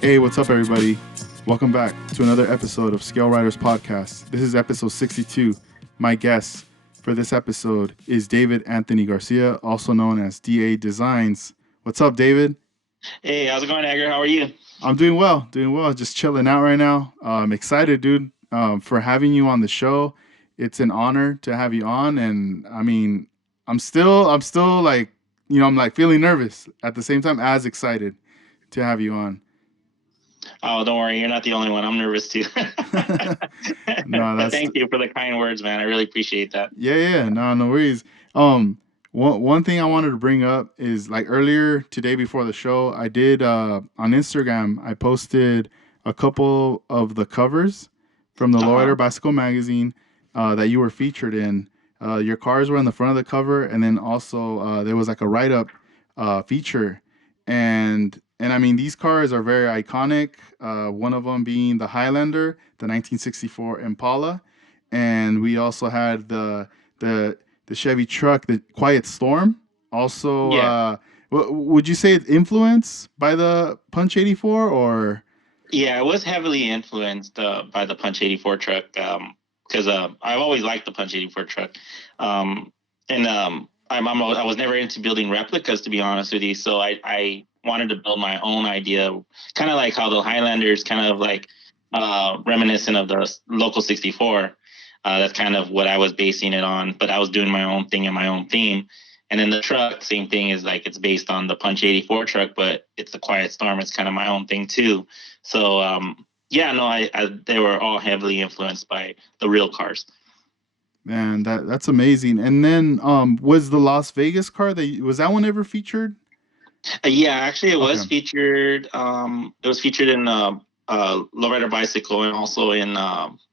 Hey, what's up, everybody? Welcome back to another episode of ScaleRiders podcast. This is episode 62. My guest for this episode is David Anthony Garcia, also known as DA Designs. What's up, David? Hey, how's it going, Edgar? How are you? I'm doing well. Just chilling out right now. I'm excited, dude, for having you on the show. It's an honor to have you on, and I mean, I'm still like, I'm like feeling nervous at the same time as excited to have you on. Oh, don't worry. You're not the only one. I'm nervous too. No, Thank you for the kind words, man. I really appreciate that. Yeah. No worries. One thing I wanted to bring up is like earlier today before the show, I did on Instagram, I posted a couple of the covers from the Lowrider Bicycle magazine that you were featured in. Your cars were in the front of the cover, and then also there was like a write-up feature, and I mean, these cars are very iconic. One of them being the Highlander, the 1964 Impala, and we also had the Chevy truck, the Quiet Storm. Also, Yeah. Would you say it's influenced by the Punch 84 or? Yeah, it was heavily influenced by the Punch 84 truck because I've always liked the Punch 84 truck. I was never into building replicas, to be honest with you. So I wanted to build my own idea, kind of like how the Highlanders kind of like reminiscent of the local 64. That's kind of what I was basing it on, but I was doing my own thing and my own theme. And then the truck, same thing, is like it's based on the Punch 84 truck, but it's the Quiet Storm. It's kind of my own thing too. So they were all heavily influenced by the real cars. Man, that's amazing. And then was the Las Vegas car was that one ever featured? Yeah, actually, it was featured. It was featured in Lowrider Bicycle and also in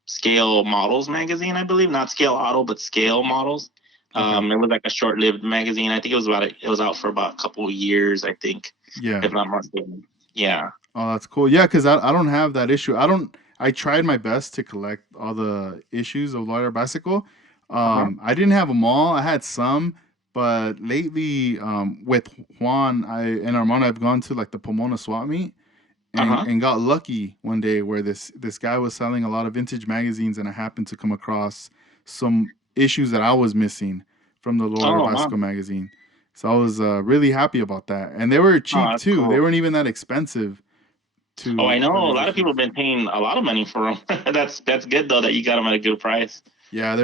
Scale Models magazine, I believe. Not Scale Auto, but Scale Models. It was like a short-lived magazine. I think it was out for about a couple of years, I think. Yeah. If not mistaken. Yeah. Oh, that's cool. Yeah, because I don't have that issue. I tried my best to collect all the issues of Lowrider Bicycle. I didn't have them all. I had some, but lately with Juan and Armando, I've gone to like the Pomona swap meet and got lucky one day where this guy was selling a lot of vintage magazines, and I happened to come across some issues that I was missing from the Lowrider Bicycle magazine. So I was really happy about that, and they were cheap too. Cool. They weren't even that expensive. I know a lot of people have been paying a lot of money for them. That's good though that you got them at a good price. Yeah,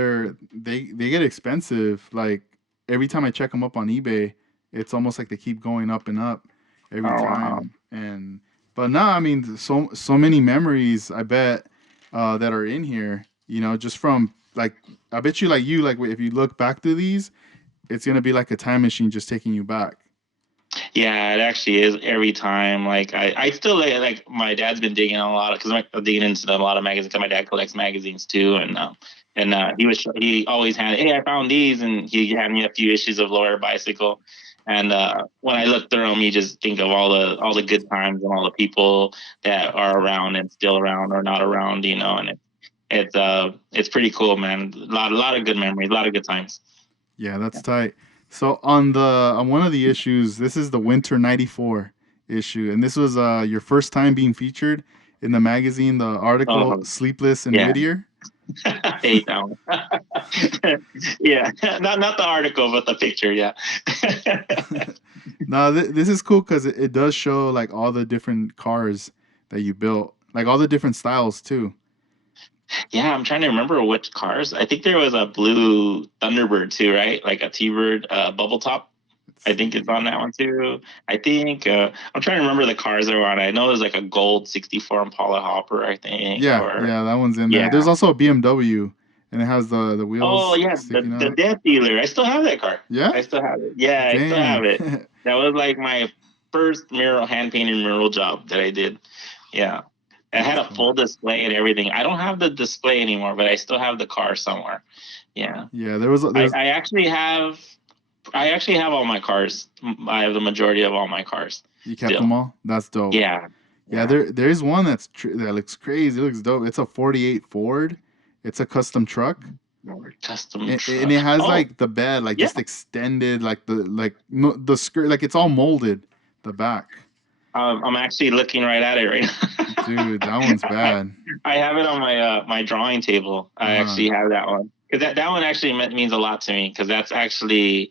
they get expensive. Like every time I check them up on eBay, it's almost like they keep going up and up every time. Wow. But no, I mean, so many memories, I bet, that are in here. Just from like, I bet you, like if you look back through these, it's gonna be like a time machine just taking you back. Yeah, it actually is every time. Like I still like my dad's been digging a lot because I'm digging into a lot of magazines. Cause my dad collects magazines too, and he always had, hey, I found these, and he had me a few issues of Lowrider Bicycle. And when I look through them, you just think of all the good times and all the people that are around and still around or not around, and it's pretty cool, man. A lot of good memories, a lot of good times. Yeah, that's tight. So on one of the issues, this is the Winter '94 issue, and this was your first time being featured in the magazine. The article "Sleepless in Whittier." I hate that one. Yeah, not the article, but the picture. Yeah. No, this is cool because it does show like all the different cars that you built, like all the different styles too. Yeah, I'm trying to remember which cars. I think there was a blue Thunderbird too, right? Like a T-Bird bubble top. I think it's on that one too. I think I'm trying to remember the cars that were on it. I know there's like a gold '64 Impala Hopper, I think. Yeah, that one's in there. There's also a BMW and it has the Oh wheels yeah, sticking the out. death dealer. I still have that car. Yeah, I still have it. Yeah, I still have dang. it. That was like my first mural, hand painted mural job that I did. Yeah, I had That's a cool. full display and everything. I don't have the display anymore, but I still have the car somewhere. Yeah, Yeah, there's I actually have. I actually have all my cars. I have the majority of all my cars you kept them still. all. That's dope. Yeah, Yeah, yeah. there's one that looks crazy. It looks dope. It's a '48 Ford. It's a custom truck, Custom and truck. it has Oh, like the bed like yeah. just extended, like the skirt, like it's all molded. The back, I'm actually looking right at it right dude, that one's now. bad. I have it on my my drawing table. Uh I huh. actually have that one because that one actually means a lot to me because that's actually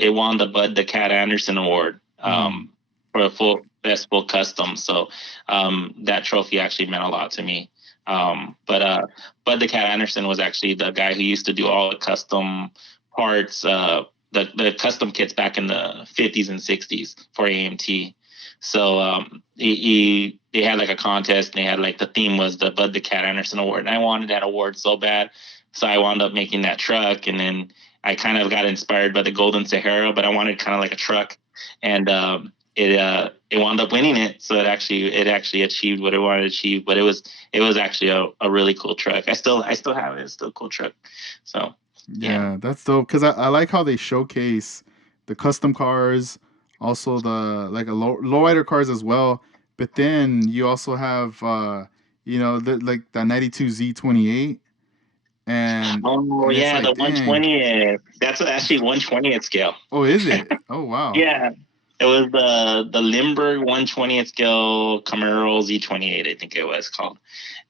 it won the Bud the Cat Anderson Award Mm-hmm. for a full custom. So that trophy actually meant a lot to me. But Bud the Cat Anderson was actually the guy who used to do all the custom parts, the custom kits back in the 50s and 60s for AMT. So they had like a contest, and they had like the theme was the Bud the Cat Anderson Award, and I wanted that award so bad, so I wound up making that truck, and then I kind of got inspired by the Golden Sahara, but I wanted kind of like a truck, and it wound up winning it, so it actually achieved what it wanted to achieve, but it was actually a really cool truck. I still have it. It's still a cool truck. So yeah. Yeah, that's dope. Cause I like how they showcase the custom cars, also the like a lowrider cars as well. But then you also have like the 92 Z28, Oh and it's yeah, the like dang. 120th. That's actually 120th scale. Oh, is it? Oh wow. Yeah, it was the Limburg 120th scale Camaro Z28, I think it was called.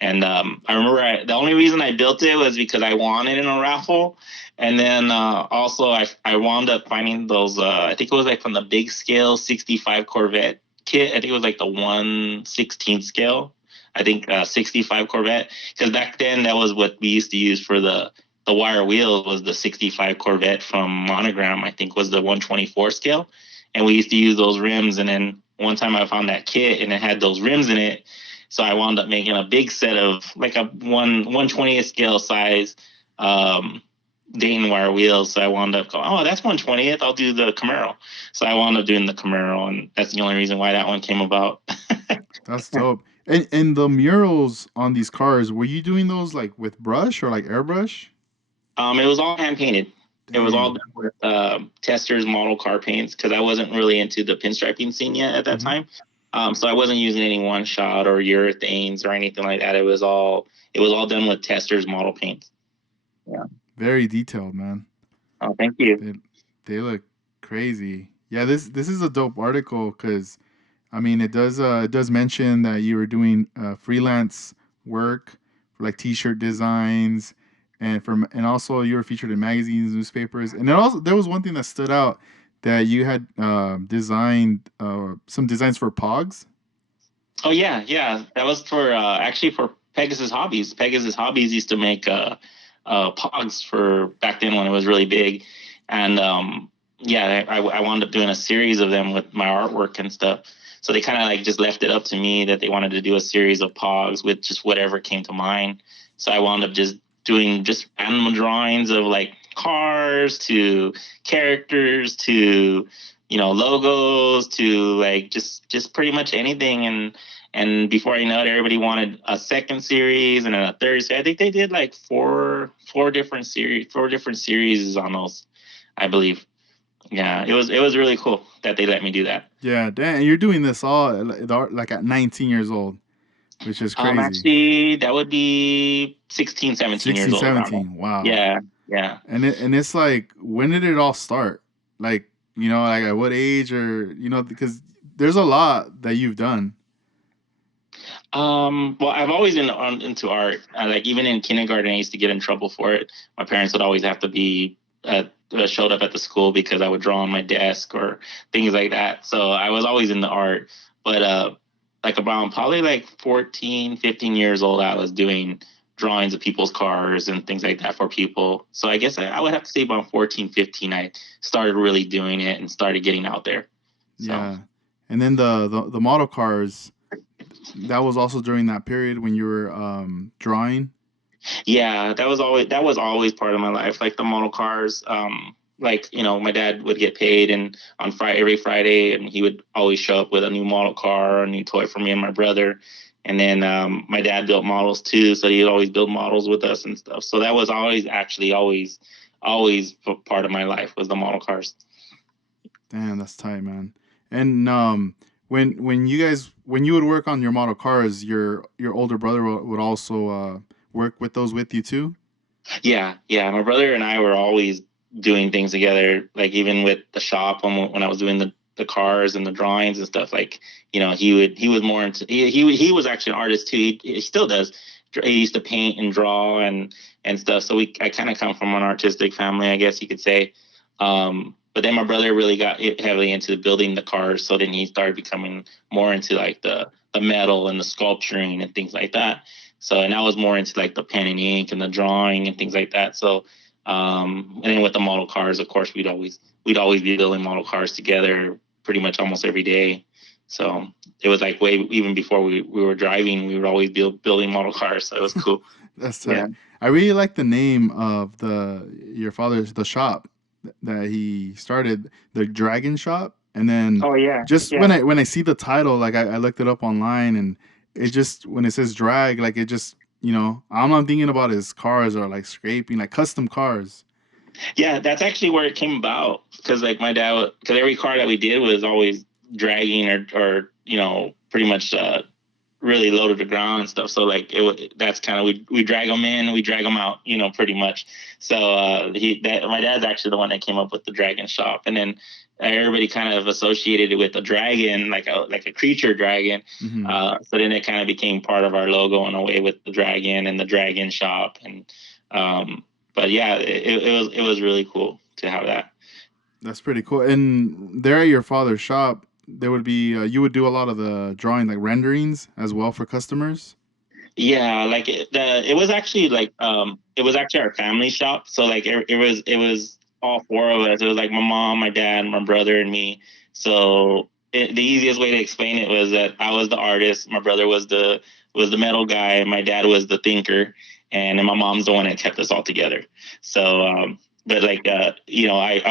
And I remember the only reason I built it was because I won it in a raffle. And then also I wound up finding those, I think it was like from the big scale 65 Corvette kit. I think it was like the 1/16 scale. I think 65 Corvette. Because back then that was what we used to use for the wire wheel was the 65 Corvette from Monogram, I think was the 124 scale. And we used to use those rims. And then one time I found that kit and it had those rims in it. So I wound up making a big set of like a 1/20th scale size Dayton wire wheels. So I wound up going, oh, that's 1/20th. I'll do the Camaro. So I wound up doing the Camaro, and that's the only reason why that one came about. That's dope. And the murals on these cars, were you doing those like with brush or like airbrush? It was all hand painted. It was all Dang. done with testers model car paints because I wasn't really into the pinstriping scene yet at that Hmm. time. So I wasn't using any one shot or urethanes or anything like that. It was all done with testers model paints. Yeah. Very detailed, man. Oh, thank you. They they look crazy. Yeah, this is a dope article because I mean it does mention that you were doing freelance work for like t-shirt designs and also you were featured in magazines, newspapers, and then also there was one thing that stood out that you had designed some designs for Pogs. Oh yeah, yeah. That was for actually for Pegasus Hobbies. Pegasus Hobbies used to make pogs for back then when it was really big, and yeah, I wound up doing a series of them with my artwork and stuff. So they kind of like just left it up to me that they wanted to do a series of pogs with just whatever came to mind. So I wound up just doing just random drawings of like cars to characters to logos to like just pretty much anything. And before I know it, everybody wanted a second series and then a third series. I think they did like four different series on those, I believe. Yeah, it was really cool that they let me do that. Yeah, damn, you're doing this all like at 19 years old, which is crazy. Actually, that would be 16, 17 years 16, old around there. 17. Wow. Yeah, yeah. And it's like, when did it all start? Like, like at what age, or because there's a lot that you've done. Well, I've always been into art. Like even in kindergarten, I used to get in trouble for it. My parents would always have to be showed up at the school because I would draw on my desk or things like that. So I was always in the art. But like around probably like 14, 15 years old, I was doing drawings of people's cars and things like that for people. So I guess I would have to say about 14, 15, I started really doing it and started getting out there. So. Yeah. And then the model cars, that was also during that period when you were drawing. Yeah, that was always part of my life. Like the model cars. Like my dad would get paid, and on Friday every Friday, and he would always show up with a new model car or a new toy for me and my brother. And then my dad built models too, so he'd always build models with us and stuff. So that was always actually always part of my life was the model cars. Damn, that's tight, man. And when you would work on your model cars, your older brother would also work with those with you too. Yeah, yeah. My brother and I were always doing things together. Like even with the shop when I was doing the cars and the drawings and stuff. Like he was more into he was actually an artist too. He still does. He used to paint and draw and stuff. So I kind of come from an artistic family, I guess you could say. But then my brother really got heavily into building the cars. So then he started becoming more into like the metal and the sculpturing and things like that. So, and I was more into like the pen and ink and the drawing and things like that. So, and then with the model cars, of course, we'd always be building model cars together pretty much almost every day. So it was like way even before we were driving, we would always be building model cars. So it was cool. That's Yeah. tight. I really like the name of your father's the shop that he started, the Dragon Shop. And then Oh yeah. just Yeah. when I see the title, like I looked it up online, and it just when it says drag, like it just all I'm thinking about is cars or like scraping, like custom cars. Yeah, that's actually where it came about. Because like my dad, because every car that we did was always dragging or pretty much really low to the ground and stuff. So like that's kind of we drag them in, we drag them out, pretty much. So my dad's actually the one that came up with the dragon shop, and then everybody kind of associated it with a dragon, like a creature dragon. Hmm. So then it kind of became part of our logo in a way with the dragon and the dragon shop, and um, but yeah, it was really cool to have that. That's pretty cool. And there at your father's shop, there would be you would do a lot of the drawing, like renderings as well for customers. Yeah, like it was actually like it was actually our family shop. So like it was all four of us. It was like my mom, my dad, my brother, and me. So the easiest way to explain it was that I was the artist, my brother was the metal guy, my dad was the thinker, and then my mom's the one that kept us all together. So but like I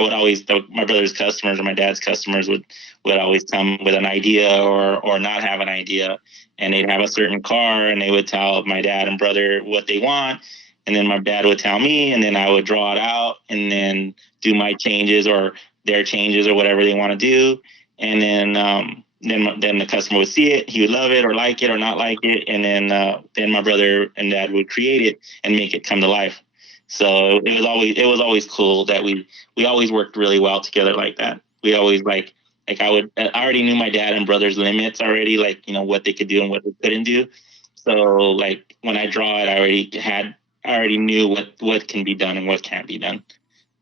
would always my brother's customers or my dad's customers would always come with an idea or not have an idea, and they'd have a certain car, and they would tell my dad and brother what they want, and then my dad would tell me, and then I would draw it out and then do my changes or their changes or whatever they want to do. And then the customer would see it, he would love it or like it or not like it, and then my brother and dad would create it and make it come to life. So it was always cool that we always worked really well together like that. We always like I already knew my dad and brother's limits already, like what they could do and what they couldn't do. So like when I draw it, I already knew what can be done and what can't be done.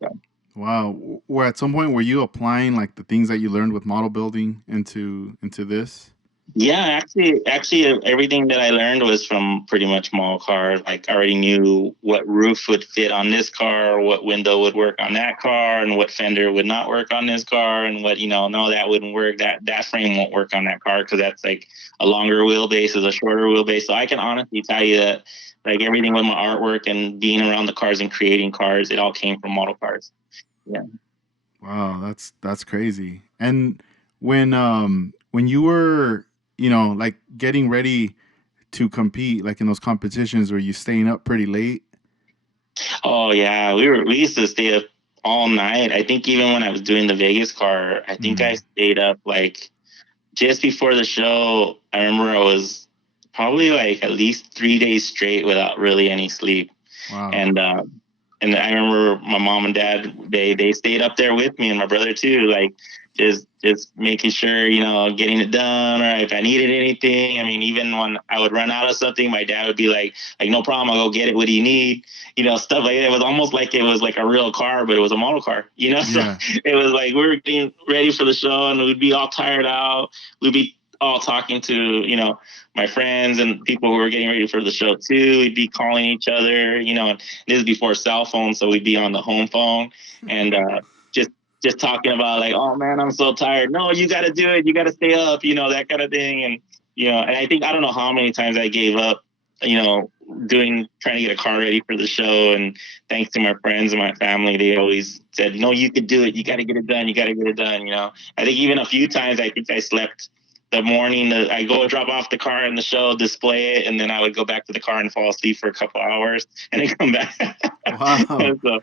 So, Wow. Where at some point were you applying like the things that you learned with model building into this? yeah, actually, everything that I learned was from pretty much mall cars. Like I already knew what roof would fit on this car, what window would work on that car, and what fender would not work on this car, and what no, that wouldn't work. That frame won't work on that car because that's like a longer wheelbase is a shorter wheelbase. So I can honestly tell you that like everything with my artwork and being around the cars and creating cars, it all came from model cars. Yeah. Wow, that's crazy. And when you were, like getting ready to compete like in those competitions, were you staying up pretty late? Oh yeah, we used to stay up all night. I think even when I was doing the Vegas car, I think I Mm, stayed up like just before the show. I remember I was probably like at least 3 days straight without really any sleep. wow. And I remember my mom and dad they stayed up there with me and my brother too, like just making sure getting it done, or if I needed anything. I mean, even when I would run out of something, my dad would be like no problem, I'll go get it. What do you need? Stuff like that. It was almost like it was like a real car, but it was a model car. So Yeah. it was like we were getting ready for the show, and we'd be all tired out. We'd be all talking to my friends and people who were getting ready for the show too. We'd be calling each other, this is before cell phones, so we'd be on the home phone and just just talking about like, oh man, I'm so tired. No, you got to do it. You got to stay up. That kind of thing. And and I think I don't know how many times I gave up you know, trying to get a car ready for the show. And thanks to my friends and my family, they always said, no, you could do it. You got to get it done. You got to get it done. You know, I think even a few times, I think I slept the morning that I go drop off the car in the show, display it, and then I would go back to the car and fall asleep for a couple hours and then come back. Wow. so,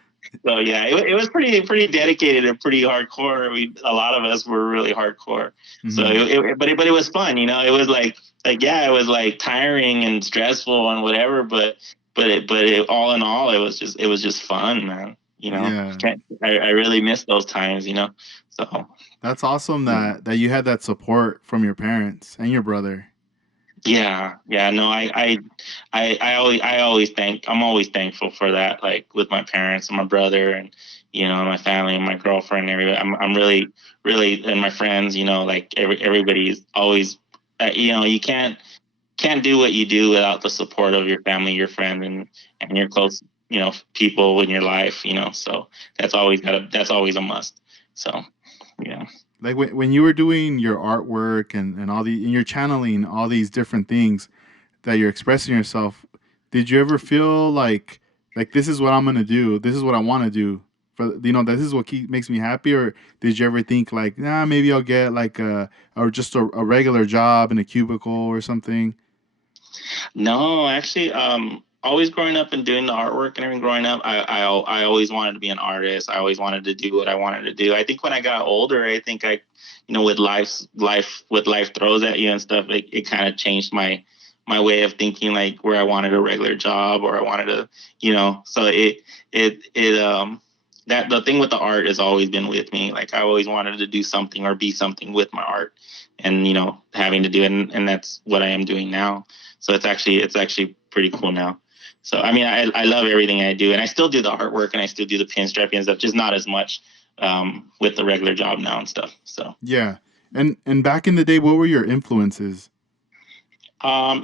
so yeah, it was pretty dedicated and pretty hardcore. A lot of us were really hardcore. So Hmm. but it was fun, you know. It was like yeah, it was like tiring and stressful and whatever, but all in all, it was just fun, man. You know, Yeah. I really miss those times, you know. So That's awesome that you had that support from your parents and your brother. yeah, yeah, no, I'm always thankful for that, like with my parents and my brother and you know my family and my girlfriend and everybody. I'm really and my friends, you know, like everybody's always, you know, you can't do what you do without the support of your family, your friend, and your close, you know, people in your life, you know. So that's always a must. So yeah. Like when you were doing your artwork and all the and you're channeling all these different things that you're expressing yourself, did you ever feel like this is what I'm gonna do, this is what I want to do for that this is what makes me happy, or did you ever think like nah maybe I'll get like a or just a regular job in a cubicle or something? No, actually, always growing up and doing the artwork and everything growing up, I always wanted to be an artist. I always wanted to do what I wanted to do. I think when I got older, I think you know, with what life throws at you and stuff, it kind of changed my way of thinking, like where I wanted a regular job or I wanted to, you know, so it that the thing with the art has always been with me. Like I always wanted to do something or be something with my art and, you know, having to do it. And that's what I am doing now. So it's actually pretty cool now. So I mean, I love everything I do, and I still do the artwork, and I still do the pinstriping and stuff, just not as much with the regular job now and stuff. So Yeah. And back in the day, what were your influences?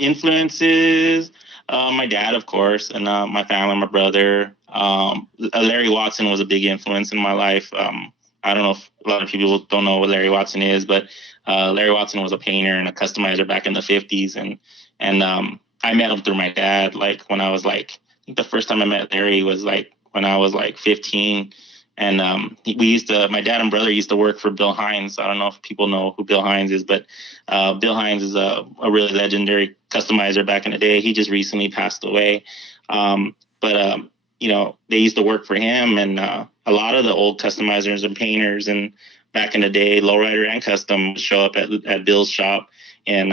influences, my dad, of course, and my family, my brother. Larry Watson was a big influence in my life. I don't know if a lot of people don't know what Larry Watson is, but Larry Watson was a painter and a customizer back in the 50s, and I met him through my dad. Like when I was like, I think the first time I met Larry was like when I was like 15. And my dad and brother used to work for Bill Hines. I don't know if people know who Bill Hines is, but Bill Hines is a really legendary customizer back in the day. He just recently passed away. But you know, they used to work for him, and a lot of the old customizers and painters and back in the day, Lowrider and Custom would show up at Bill's shop, and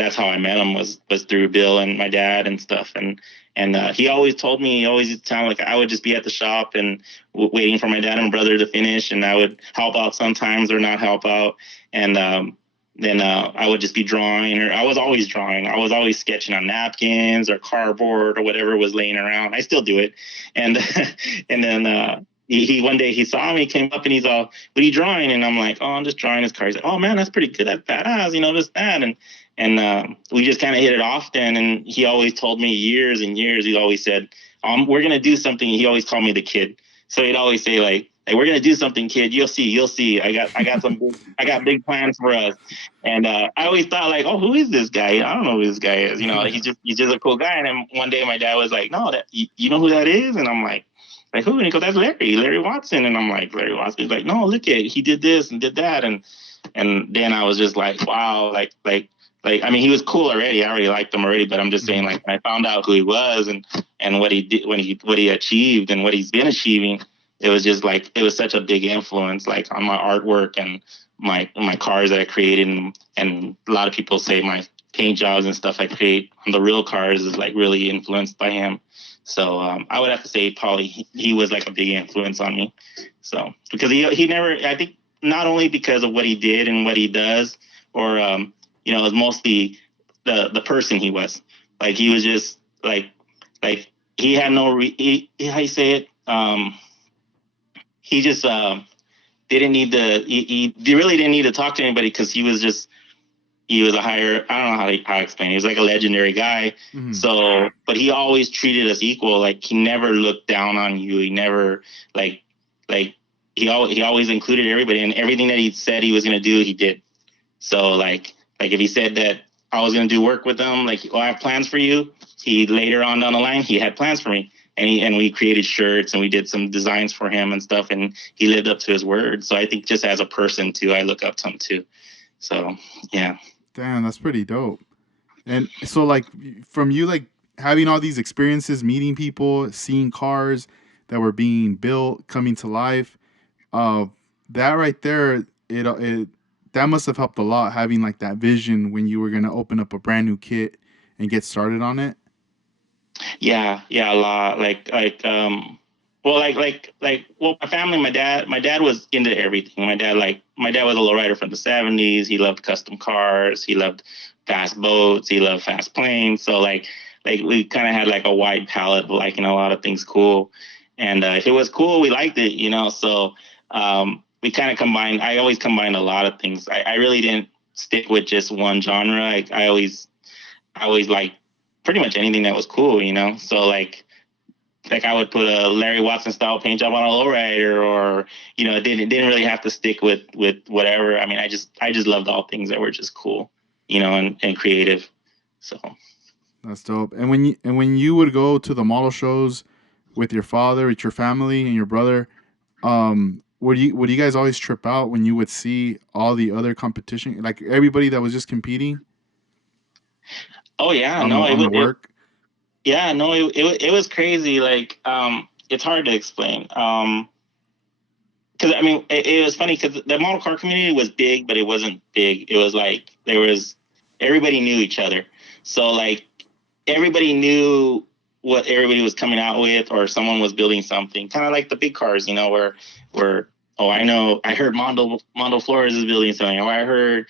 that's how I met him was through Bill and my dad and stuff. And he always told me, he always used to tell me, like I would just be at the shop and waiting for my dad and brother to finish, and I would help out sometimes or not help out, and then I would just be drawing, or I was always drawing. I was always sketching on napkins or cardboard or whatever was laying around. I still do it, and and then he one day he saw me, came up, and he's all, "What are you drawing?" And I'm like, "Oh, I'm just drawing his car." He's like, "Oh man, that's pretty good. That's badass. You know, this that." And we just kind of hit it off then. And he always told me years and years. He always said, "We're gonna do something." He always called me the kid, so he'd always say like, "Hey, we're gonna do something, kid. You'll see. You'll see. I got big plans for us." And I always thought like, "Oh, who is this guy? I don't know who this guy is. You know, he's just a cool guy." And then one day my dad was like, "No, that you know who that is?" And I'm like who? And he goes, "That's Larry Watson." And I'm like, "Larry Watson?" He's like, "No, look at he did this and did that." And then I was just like, wow, like I mean, he was cool already. I already liked him already, but I'm just saying, Hmm. like, when I found out who he was and what he did, what he achieved and what he's been achieving, it was just like it was such a big influence, like on my artwork and my cars that I created, and a lot of people say my paint jobs and stuff I create on the real cars is like really influenced by him. So I would have to say probably he was like a big influence on me. So because he never, I think not only because of what he did and what he does, or you know, it was mostly the person he was. Like he was just like he had no how you say it. He just didn't need to. He really didn't need to talk to anybody because he was a higher. I don't know how to explain. He was like a legendary guy. Hmm. So, but he always treated us equal. Like he never looked down on you. He never like like he always included everybody, and everything that he said he was gonna do, he did. So like if he said that I was gonna do work with him. Like, oh, I have plans for you. He later on down the line, he had plans for me, and we created shirts and we did some designs for him and stuff, and he lived up to his word. So I think just as a person too, I look up to him too. So yeah. Damn, that's pretty dope. And so, like, from you, like, having all these experiences, meeting people, seeing cars that were being built, coming to life, uh, that right there, it that must have helped a lot having like that vision when you were gonna open up a brand new kit and get started on it. Yeah, yeah, a lot. Well, well, my dad was into everything. My dad was a lowrider from the '70s. He loved custom cars. He loved fast boats. He loved fast planes. So like we kind of had like a wide palette of liking a lot of things cool. And if it was cool, we liked it, you know. So we kind of combined. I always combined a lot of things. I really didn't stick with just one genre. I always liked pretty much anything that was cool, you know. So like I would put a Larry Watson style paint job on a lowrider, or you know, it didn't really have to stick with whatever. I mean, I just loved all things that were just cool, you know, and creative. So That's dope. And when you would go to the model shows with your father, with your family, and your brother, would you guys always trip out when you would see all the other competition, like everybody that was just competing oh yeah, on no, on the work? yeah, no, it was crazy. It's hard to explain. Because I mean, it was funny because the model car community was big, but it wasn't big. It was like there was everybody knew each other, so like everybody knew what everybody was coming out with, or someone was building something, kind of like the big cars, you know, where oh, I heard Mondo Flores is building something, or I heard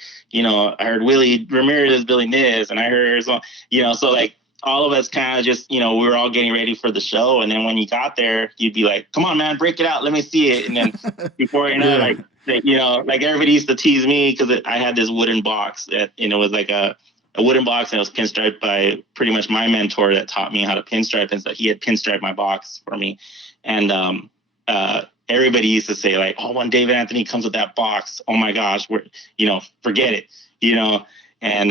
Willie Ramirez is building this, and I heard so, you know, so like all of us kind of just, you know, we were all getting ready for the show. And then when you got there, you'd be like, come on, man, break it out. Let me see it. And then before, you know, Yeah. you know, like everybody used to tease me because I had this wooden box that, you know, was like a wooden box, and it was pinstriped by pretty much my mentor that taught me how to pinstripe. And so he had pinstriped my box for me. And everybody used to say like, oh, when David Anthony comes with that box, oh my gosh, you know, forget it, you know. And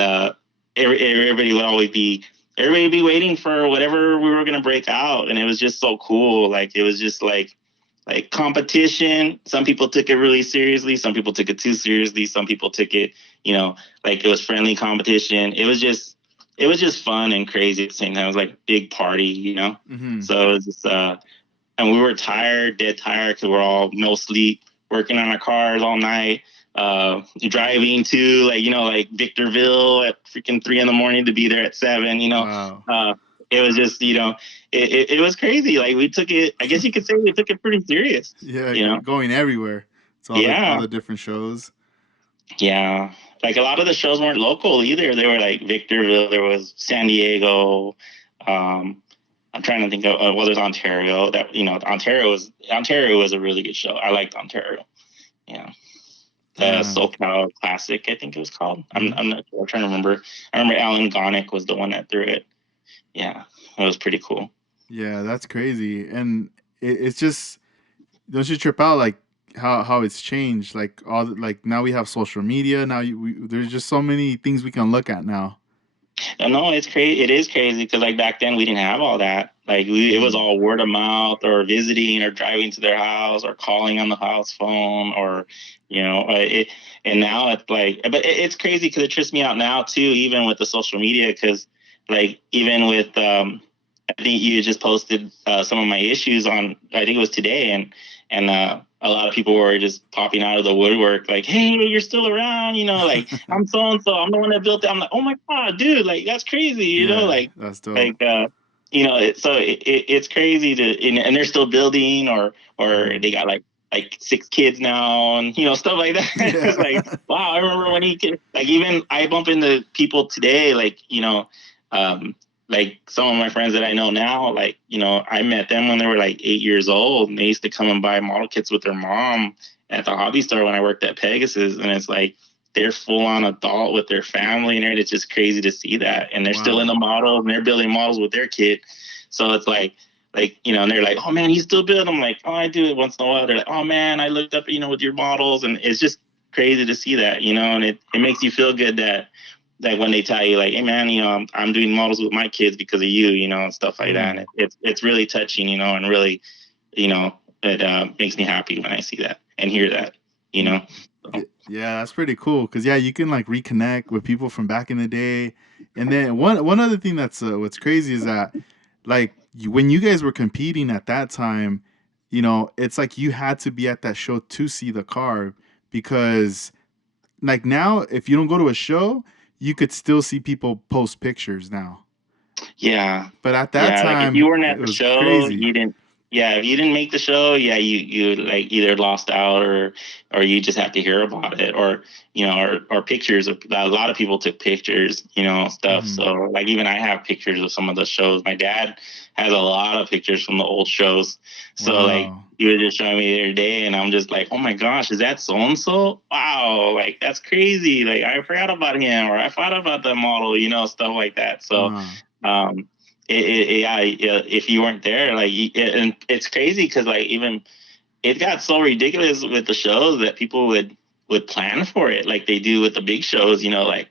everybody would always be everybody would be waiting for whatever we were gonna break out, and it was just so cool. Like it was just like competition. Some people took it really seriously. Some people took it too seriously. Some people took it, you know, like it was friendly competition. It was just fun and crazy at the same time. It was like a big party, you know. Hmm. So it was just and we were tired, dead tired, because we're all no sleep, working on our cars all night, driving to like, you know, like Victorville at freaking 3 a.m. to be there at 7. You know, Wow. it was just, you know, it was crazy. Like we took it, I guess you could say we took it pretty serious. Yeah, You know, going everywhere. It's all yeah, the different shows. yeah. Like a lot of the shows weren't local either. They were like Victorville. There was San Diego. Um, I'm trying to think of well, there's Ontario. That, you know, Ontario was a really good show. I liked Ontario. Yeah, the Damn. SoCal Classic, I think it was called. Hmm. I'm not sure. I'm trying to remember. I remember Alan Gonick was the one that threw it. Yeah, it was pretty cool. Yeah, that's crazy. And it's just, don't you trip out like how it's changed? Like like now we have social media. Now there's just so many things we can look at now. No, it's crazy. It is crazy because like back then we didn't have all that. It was Hmm. all word of mouth, or visiting, or driving to their house, or calling on the house phone, or you know, And now it's like, but it's crazy because it trips me out now too, even with the social media. Because like even with I think you just posted some of my issues on. I think it was today, and a lot of people were just popping out of the woodwork, like, "Hey, you're still around," you know, like I'm so and so, I'm the one that built it. I'm like, "Oh my god, dude, like that's crazy," you know, Yeah, that's dope. like you know, it's crazy and they're still building, or Hmm. they got like 6 kids now, and you know, stuff like that. It's like, Yeah. wow, I remember when like even I bump into people today, like, you know, um, like some of my friends that I know now, like, you know, I met them when they were like 8 years old, and they used to come and buy model kits with their mom at the hobby store when I worked at Pegasus. And it's like they're full on adult with their family, and it's just crazy to see that. And they're still in Wow. the models, and they're building models with their kid. So it's like, you know, and they're like, "Oh man, you still build?" I'm like, "Oh, I do it once in a while." They're like, "Oh man, I looked up, you know, with your models," and it's just crazy to see that, you know, and it makes you feel good like when they tell you like, hey man, I'm doing models with my kids because of you, and stuff like that. Mm. And it's really touching, and really, it makes me happy when I see that and hear that, you know. So, Yeah, that's pretty cool. Cause yeah, you can like reconnect with people from back in the day. And then one other thing that's what's crazy is that like when you guys were competing at that time, it's like you had to be at that show to see the car because like now if you don't go to a show, you could still see people post pictures now. yeah, But at that yeah. Like if you time, weren't it at the was show, crazy. you didn't. Yeah, if you didn't make the show, yeah, you like either lost out or you just have to hear about it or or pictures of a lot of people took pictures, stuff. Hmm. So like even I have pictures of some of the shows. My dad has a lot of pictures from the old shows. So like Wow. he was just showing me the other day, and I'm just like, oh my gosh, is that so and so? Wow, like that's crazy. Like I forgot about him, or I forgot about the model, stuff like that. So Uh, um, yeah, if you weren't there, like, and it's crazy because like even it got so ridiculous with the shows that people would plan for it like they do with the big shows, like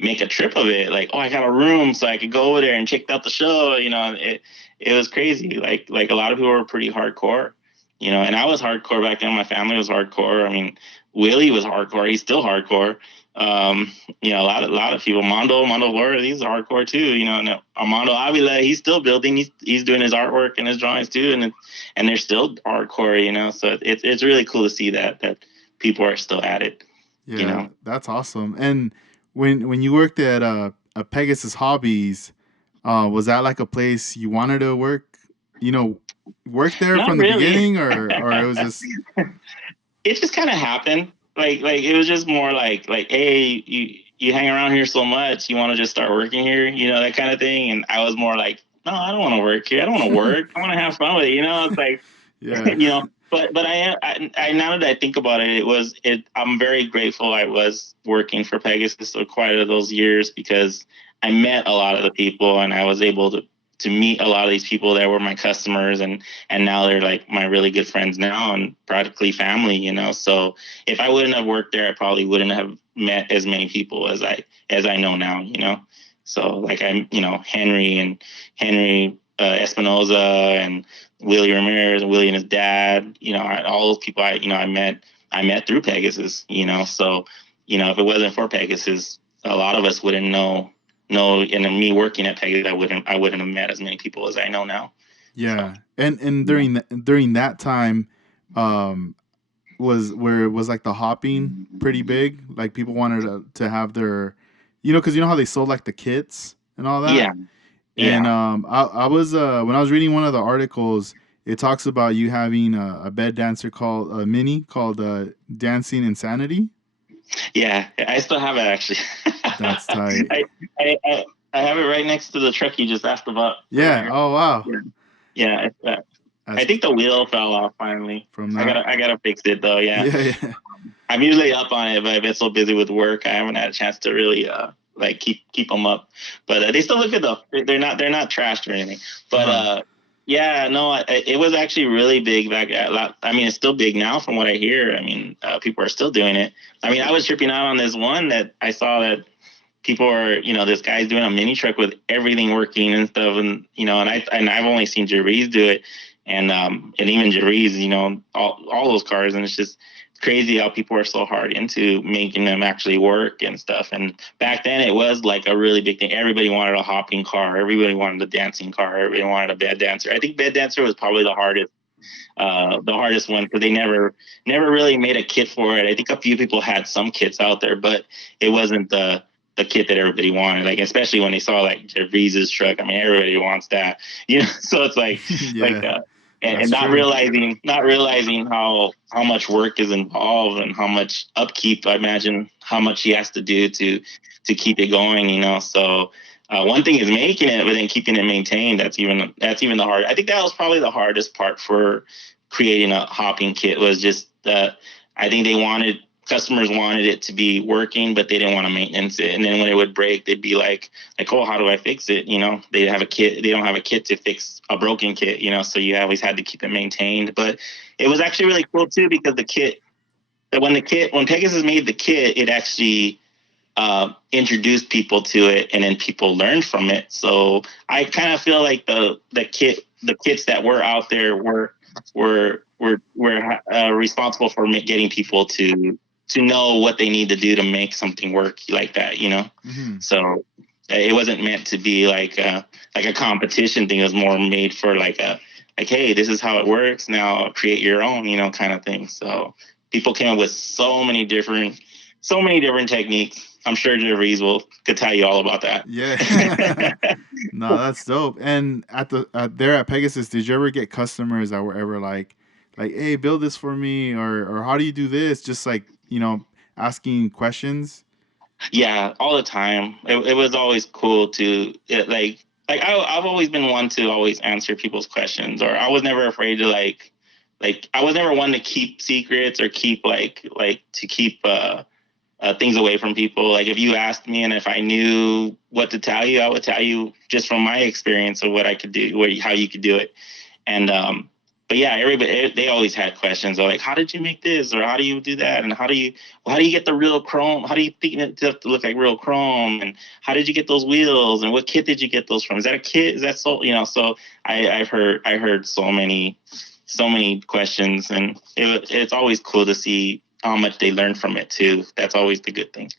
make a trip of it. Like, oh, I got a room so I could go over there and check out the show. It was crazy. Like a lot of people were pretty hardcore, and I was hardcore back then. My family was hardcore. I mean, Willie was hardcore. He's still hardcore. Um, a lot of people. Mondo Laura, he's hardcore too. And Armando Avila, he's still building. He's doing his artwork and his drawings too, and they're still hardcore. So it's really cool to see that people are still at it. You yeah, know, that's awesome. And when you worked at a Pegasus Hobbies, was that like a place you wanted to work? You know, work there not from the really. beginning, or it was just It just kind of happened. Like it was just more like hey, you hang around here so much, you want to just start working here, that kind of thing. And I was more like, no, I don't want to work here. I don't want to work. I want to have fun with it. It's like yeah, but I now that I think about it, I'm very grateful I was working for Pegasus for quite of those years because I met a lot of the people and I was able to meet a lot of these people that were my customers, and now they're like my really good friends now and practically family. So if I wouldn't have worked there, I probably wouldn't have met as many people as I know now. So like Henry Espinoza and Willie Ramirez and Willie and his dad, all those people I met through Pegasus, so, if it wasn't for Pegasus, a lot of us wouldn't know, and me working at Pegasus, I wouldn't have met as many people as I know now. So, yeah. And yeah. during that time, um, was like the hopping pretty big? Like people wanted to have their, because you know how they sold like the kits and all that. Yeah. And Yeah. I was when I was reading one of the articles, it talks about you having a bed dancer called a mini called Dancing Insanity. Yeah. I still have it actually. That's tight. I, I have it right next to the truck you just asked about Yeah. earlier. Oh wow. Yeah. Yeah. I That's think the wheel fell off finally. from I that. gotta I gotta fix it though. Yeah. Yeah. Yeah. I'm usually up on it, but I've been so busy with work, I haven't had a chance to really like keep them up. But they still look good though. They're not trashed or anything. Uh But huh. yeah, no, it was actually really big back. I mean, it's still big now, from what I hear. I mean, people are still doing it. I mean, I was tripping out on this one that I saw that people are, this guy's doing a mini truck with everything working and stuff, and I've only seen Jerry's do it, and even Jerry's, all those cars, and it's just crazy how people are so hard into making them actually work and stuff. And back then, it was like a really big thing. Everybody wanted a hopping car. Everybody wanted a dancing car. Everybody wanted a bed dancer. I think bed dancer was probably the hardest one because they never really made a kit for it. I think a few people had some kits out there, but it wasn't the kit that everybody wanted. Like especially when they saw like Jervis's truck. I mean, everybody wants that, So it's like Yeah. and That's not true. realizing how much work is involved and how much upkeep. I imagine how much he has to do to keep it going. So. One thing is making it, but then keeping it maintained. That's even the hard. I think that was probably the hardest part for creating a hopping kit was just that I think customers wanted it to be working, but they didn't want to maintenance it. And then when it would break, they'd be like, oh, how do I fix it? They have a kit. They don't have a kit to fix a broken kit. So you always had to keep it maintained. But it was actually really cool too because when Pegasus made the kit, it actually introduced people to it, and then people learned from it. So I kind of feel like the kits that were out there were responsible for getting people to know what they need to do to make something work like that, you know. Hmm. So it wasn't meant to be like a competition thing. It was more made for like, hey, this is how it works. Now create your own, you know, kind of thing. So people came up with so many different techniques. I'm sure Jerry's will could tell you all about that. Yeah. No, that's dope. And there at Pegasus, did you ever get customers that were ever like, hey, build this for me, or how do you do this? Just like, asking questions. Yeah, all the time. It was always cool to I've always been one to always answer people's questions, or I was never afraid to I was never one to keep secrets or keep to keep things away from people. Like if you asked me and if I knew what to tell you, I would tell you just from my experience of what I could do, how you could do it. And but yeah, everybody they always had questions. They're like, "How did you make this?" or "How do you do that?" and how do you get the real chrome? How do you think it to look like real chrome? And how did you get those wheels? And what kit did you get those from? Is that a kit? Is that so? You know, so I heard so many questions, and it's always cool to see how much they learn from it too. That's always the good thing.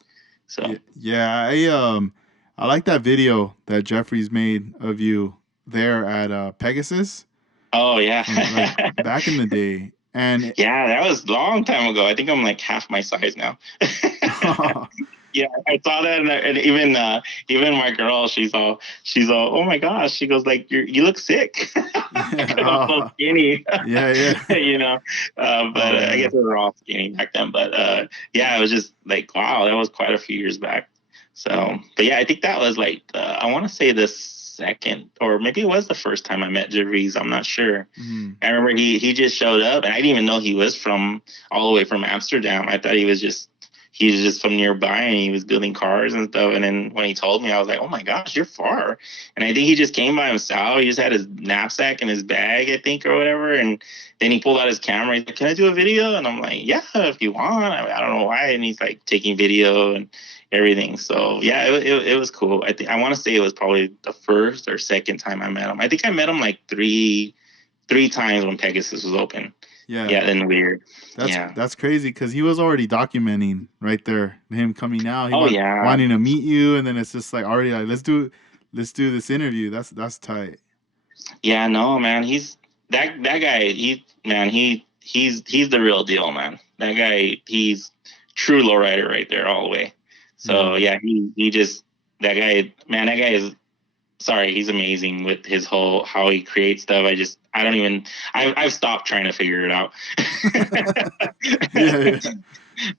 So. Yeah, yeah. I like that video that Jeffrey's made of you there at Pegasus Oh yeah. from like back in the day, and Yeah, that was a long time ago. I think I'm like half my size now. Yeah, I saw that, and even my girl, she's all, oh my gosh, she goes like, you look sick yeah, because I'm so skinny, yeah, yeah. you know. But Oh I guess man. we were all skinny back then. But yeah, it was just like, wow, that was quite a few years back. So, but yeah, I think that was like I want to say the second, or maybe it was the first time I met Javiz. I'm not sure. Hmm. I remember he just showed up, and I didn't even know he was from all the way from Amsterdam. I thought he was just from nearby, and he was building cars and stuff. And then when he told me, I was like, oh my gosh, you're far. And I think he just came by himself. He just had his knapsack and his bag, I think, or whatever. And then he pulled out his camera. He's like, can I do a video? And I'm like, yeah, if you want. I don't know why. And he's like taking video and everything. So yeah, it was cool. I want to say it was probably the first or second time I met him. I think I met him like three times when Pegasus was open. Yeah, Yeah, then weird. that's Yeah. that's crazy because he was already documenting right there him coming out. He Oh yeah. wanting to meet you, and then it's just like already like let's do this interview. That's tight. Yeah, no, man. That guy, he's the real deal, man. That guy, he's true lowrider right there all the way. So Yeah. yeah, he just that guy is sorry, he's amazing with his whole how he creates stuff. I don't even I've stopped trying to figure it out. Yeah, yeah.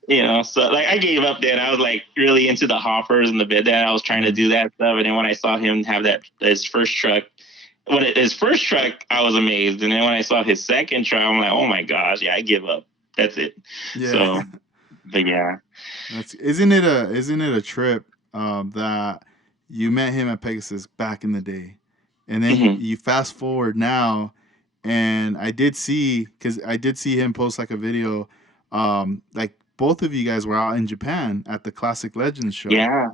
You know, so like I gave up then. I was like really into the hoppers and the bid that I was trying to Mhm. do that stuff. And then when I saw him have his first truck, his first truck, I was amazed. And then when I saw his second truck, I'm like, oh my gosh, yeah, I give up. That's it. Yeah. So, but yeah. That's isn't it a trip that you met him at Pegasus back in the day, and then you Hmm. you fast forward now, and I did see him post like a video, like both of you guys were out in Japan at the Classic Legends show. Yeah.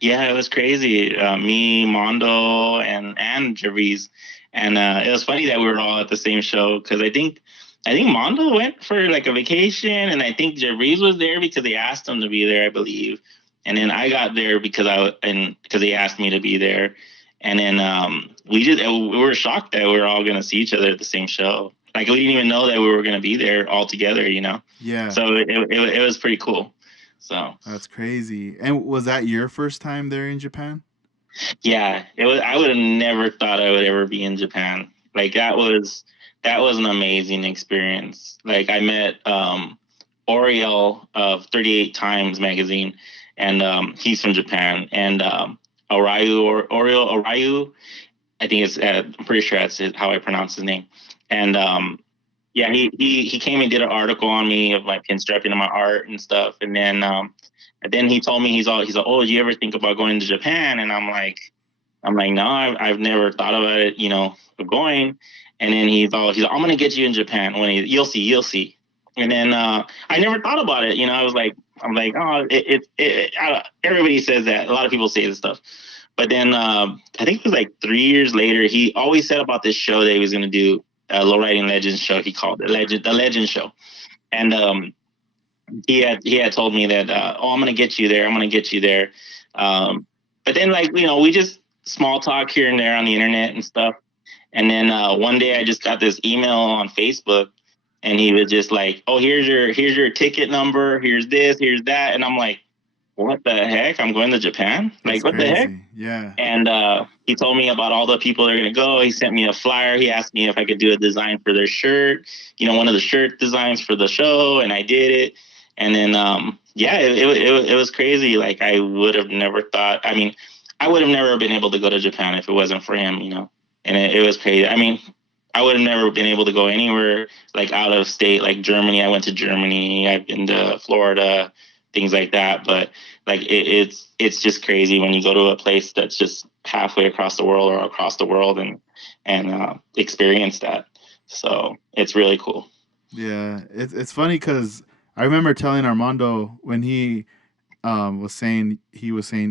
Yeah, it was crazy. Me, Mondo, and Javiz, and it was funny that we were all at the same show because I think Mondo went for like a vacation, and I think Javiz was there because they asked him to be there, I believe, and then I got there because they asked me to be there, and then we were shocked that we were all gonna see each other at the same show. Like we didn't even know that we were gonna be there all together, you know. Yeah, So it was pretty cool. So. that's crazy. And was that your first time there in Japan? Yeah, it was. I would have never thought I would ever be in Japan. Like that was an amazing experience. Like I met Oriel of 38 Times magazine, and he's from Japan. And Oriel or Oriel Oriu, I think I'm pretty sure that's how I pronounce his name. And yeah, he came and did an article on me of my pinstriping and my art and stuff. And then he told me he's like, oh, you ever think about going to Japan? And I'm like, no, I've never thought about it, you know, of going. And then he's like, I'm gonna get you in Japan when you'll see. And then I never thought about it, you know. I was like, I'm like, oh, everybody says that. A lot of people say this stuff. But then I think it was like 3 years later, he always said about this show that he was going to do, a lowriding legends show. He called it the Legend Show. And he had told me that, oh, I'm going to get you there. I'm going to get you there. Um, but then, like, we just small talk here and there on the internet and stuff. And then one day I just got this email on Facebook, and he was just like, "Oh, here's your ticket number. Here's this. Here's that." And I'm like, "What the heck? I'm going to Japan? That's Like, what the heck?" crazy. Yeah. And he told me about all the people that are going to go. He sent me a flyer. He asked me if I could do a design for their shirt, one of the shirt designs for the show, and I did it. And then, yeah, it was crazy. Like, I would have never thought. I mean, I would have never been able to go to Japan if it wasn't for him. And it was crazy. I mean, I would have never been able to go anywhere like out of state, like Germany. I went to Germany. I've been to Florida, things like that. But like it's just crazy when you go to a place that's just halfway across the world or across the world and experience that. So it's really cool. Yeah. It's funny because I remember telling Armando when he was saying,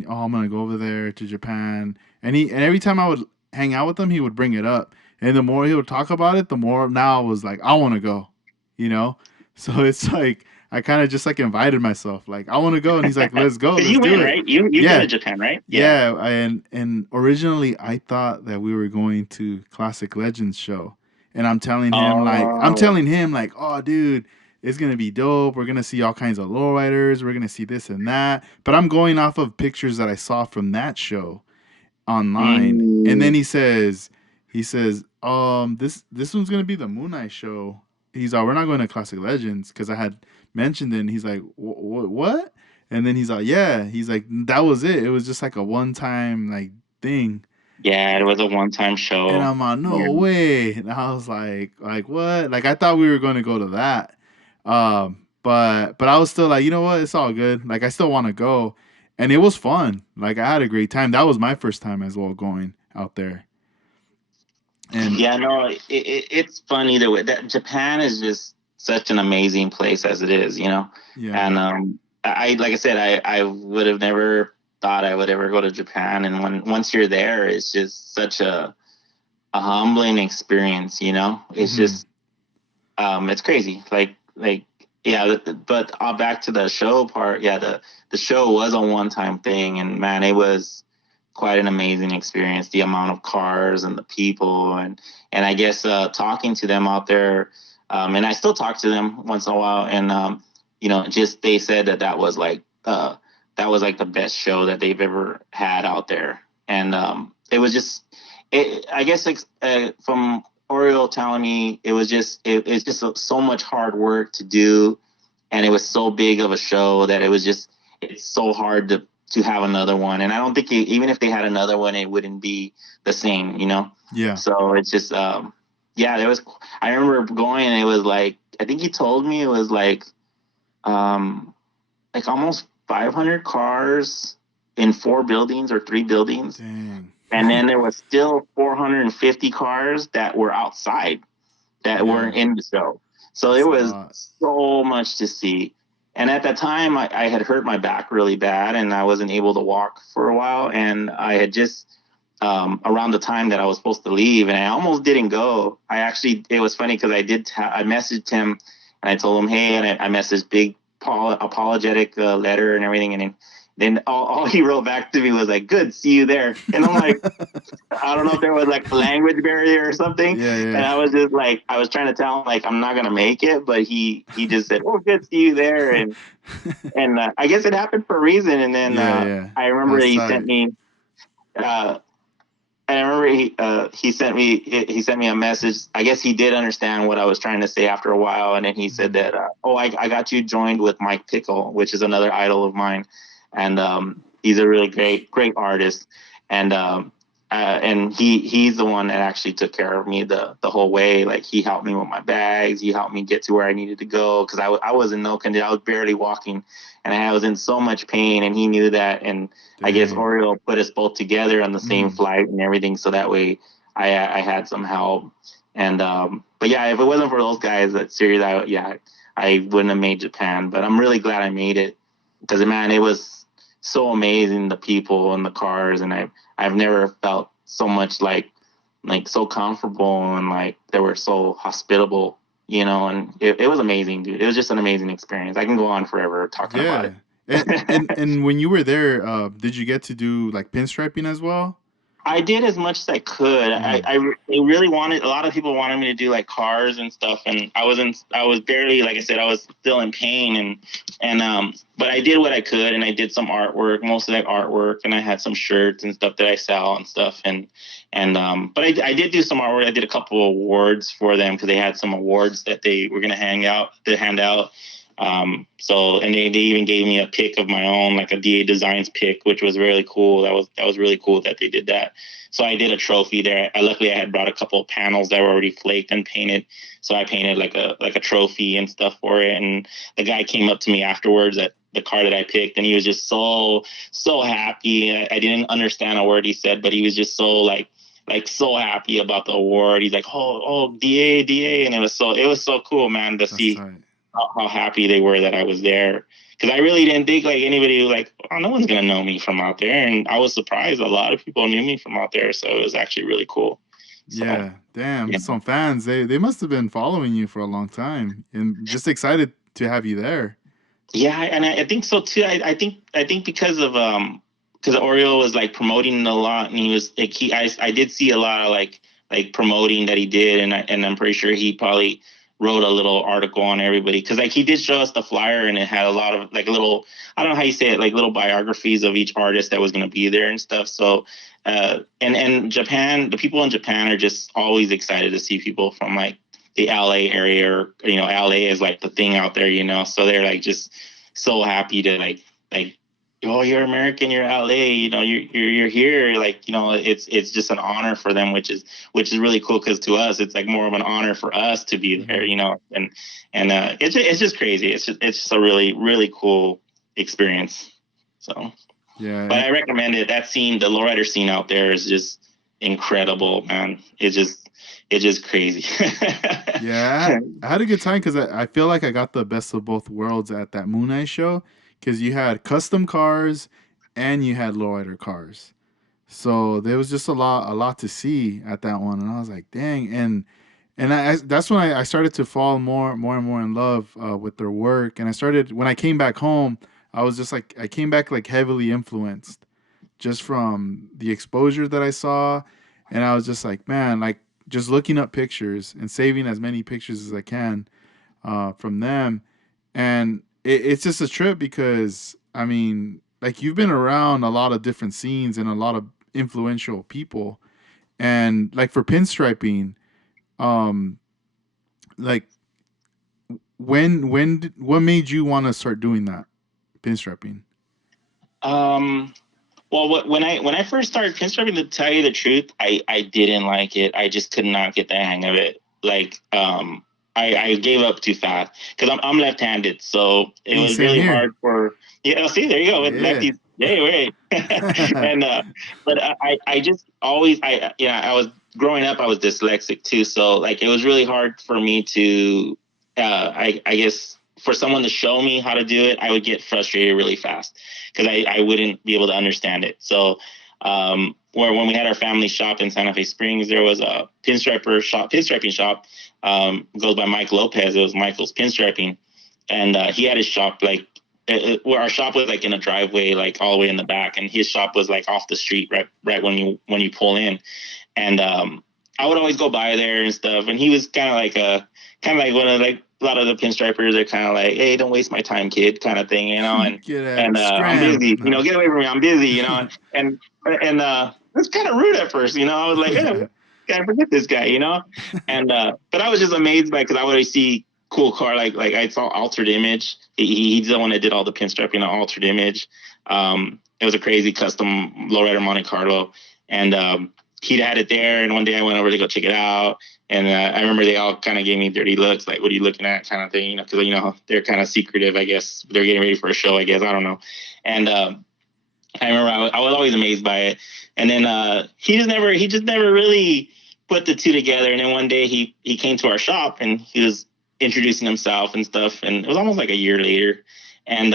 "Oh, I'm gonna go over there to Japan," and every time I would hang out with him, he would bring it up, and the more he would talk about it, the more now I was like, I want to go, you know. So it's like I kind of just like invited myself, like I want to go, and he's like, "Let's go, Because let's you do went, it." right? You've been Yeah, to Japan, right? Yeah. yeah, and originally I thought that we were going to Classic Legends show, and I'm Oh, telling him like, oh, dude, it's gonna be dope. We're gonna see all kinds of lowriders. We're gonna see this and that. But I'm going off of pictures that I saw from that show online, and then mm, he says, this one's gonna be the Moon Eye show. He's like, we're not going to Classic Legends because I had mentioned it. And he's like, what? And then he's like, yeah. He's like, that was it. It was just like a one time like thing. yeah, it was a one-time And show. I'm like, Yeah. no way. And I was like what? Like I thought we were going to go to that. But I was still like, you know what? It's all good. Like I still want to go, and it was fun. Like I had a great time. That was my first time as well going out there. And Yeah, no, it's funny the way that Japan is just such an amazing place as it is. yeah, And like I said, I would have never thought I would ever go to Japan. And once you're there, it's just such a humbling experience. It's hmm, just it's crazy. Like yeah, but back to the show part. Yeah, the show was a one-time thing, and man, it was quite an amazing experience. The amount of cars and the people, and I guess talking to them out there, and I still talk to them once in a while, and just they said that was like the best show that they've ever had out there, and it was just I guess like from Oriole telling me it's just so much hard work to do, and it was so big of a show that it's so hard to have another one. And I don't think even if they had another one, it wouldn't be the same. yeah, So it's just yeah, there was. I remember going, and it was like I think he told me it was um like almost 500 cars in 4 buildings or 3 buildings, dang, and then there was still 450 cars that were outside that yeah, weren't in the show. So it that's a was lot. so much to see. And at that time, I had hurt my back really bad, and I wasn't able to walk for a while. And I had just around the time that I was supposed to leave, and I almost didn't go. It was funny because I messaged him, and I told him, hey, and I messaged big apologetic letter and everything, and then all he wrote back to me was like, "Good, see you there." And I'm like, I don't know if there was like a language barrier or something. Yeah, And yeah, I was just like, I was trying to tell him like I'm not gonna make it, but he just said, "Oh, good, see you there." And I guess it happened for a reason. And then yeah, yeah. I remember That's he sent tight. me. Uh, I remember he sent me a message. I guess he did understand what I was trying to say after a while, and then he said Hmm. that, "Oh, I got you joined with Mike Pickle, which is another idol of mine, and he's a really great artist, and he's the one that actually took care of me the whole way. Like he helped me with my bags, he helped me get to where I needed to go because I was in no condition. I was barely walking, and I was in so much pain, and he knew that, and I guess Dang. Oriole put us both together on the same Mm. flight and everything, so that way I had some help. And but yeah, if it wasn't for those guys, that series, I wouldn't have made Japan. But I'm really glad I made it. because man, it was so amazing, the people and the cars, and I've never felt so much like so comfortable, and like they were so hospitable, you know, and it was amazing, dude. It was just an amazing experience. I can go on forever talking about Yeah. it. And when you were there, did you get to do like pinstriping as well? I did as much as I could. Mm. They really wanted, a lot of people wanted me to do like cars and stuff, and I was barely, like I said, I was still in pain, but I did what I could, and I did some artwork, mostly like artwork, and I had some shirts and stuff that I sell and stuff, but I did do some artwork. I did a couple of awards for them because they had some awards that they were gonna hand out. And they even gave me a pick of my own, like a DA Designs pick, which was really cool. That was really cool that they did that. So I did a trophy there. Luckily, I had brought a couple of panels that were already flaked and painted. So I painted like a trophy and stuff for it. And the guy came up to me afterwards at the car that I picked, and he was just so happy. I didn't understand a word he said, but he was just so so happy about the award. He's like, oh, DA, and it was so cool, man, to That's see tight. how happy they were that I was there. Because I really didn't think like anybody was like, oh, no one's gonna know me from out there, and I was surprised. A lot of people knew me from out there, so it was actually really cool. So Yeah. Damn. yeah, Some fans, they must have been following you for a long time and just excited to have you there. yeah, and I think so too. I think because Oreo was like promoting it a lot, and he was like I did see a lot of like promoting that he did, and I'm pretty sure he probably wrote a little article on everybody because like he did show us the flyer, and it had a lot of like little, I don't know how you say it, like little biographies of each artist that was going to be there and stuff. So and Japan, the people in Japan are just always excited to see people from like the LA area, or you know, LA is like the thing out there, you know. So they're like just so happy to like oh, you're American, you're LA, you know, you're here, like, you know, it's just an honor for them, which is really cool because to us it's like more of an honor for us to be there, Hmm. you know, and it's just crazy. It's just a really cool experience. So, but Yeah. I recommend it. That scene, the lowrider scene out there, is just incredible, man. It's just crazy. Yeah, I had a good time because I feel like I got the best of both worlds at that Moon Eye show because you had custom cars and you had lowrider cars. So there was just a lot to see at that one, and I was like, dang. And that's when I started to fall more and more in love with their work. And I started when I came back home, I was just like I came back like heavily influenced just from the exposure that I saw, and I was just like, man, like just looking up pictures and saving as many pictures as I can from them, and it's just a trip because I mean, like you've been around a lot of different scenes and a lot of influential people, and like for pinstriping, um, like what made you want to start doing that pinstriping? um Well, when I first started pinstripping, to tell you the truth, I didn't like it. I just could not get the hang of it. I gave up too fast because I'm left-handed, so it Hey, was same really here. hard for, you know. See, there you go with Yeah. lefties. Yeah, right. and but I just always, I was growing up. I was dyslexic too, so like it was really hard for me to I guess for someone to show me how to do it, I would get frustrated really fast because I wouldn't be able to understand it. So, where when we had our family shop in Santa Fe Springs, there was a pinstriping shop. Goes by Mike Lopez. It was Michael's Pinstriping, and he had his shop like where our shop was like in a driveway, like all the way in the back, and his shop was like off the street, right when you pull in, and I would always go by there and stuff. And he was kind of like one of like a lot of the pinstripers are kind of like, hey, don't waste my time, kid, kind of thing, you know. Get And at I'm scram. busy, you No. know, get away from me, I'm busy, you know. And it's kind of rude at first, you know. I was like, hey, I forget this guy, you know. And but I was just amazed by because I would always see cool car like I saw Altered Image. He's the one that did all the pinstriping on Altered Image. It was a crazy custom lowrider Monte Carlo, and he'd had it there. And one day I went over to go check it out, and I remember they all kind of gave me dirty looks, like, "What are you looking at?" kind of thing, you know, because you know they're kind of secretive. I guess they're getting ready for a show. I guess I don't know. And I remember I was always amazed by it. And then he just never really put the two together. And then one day he came to our shop and he was introducing himself and stuff. And it was almost like a year later. And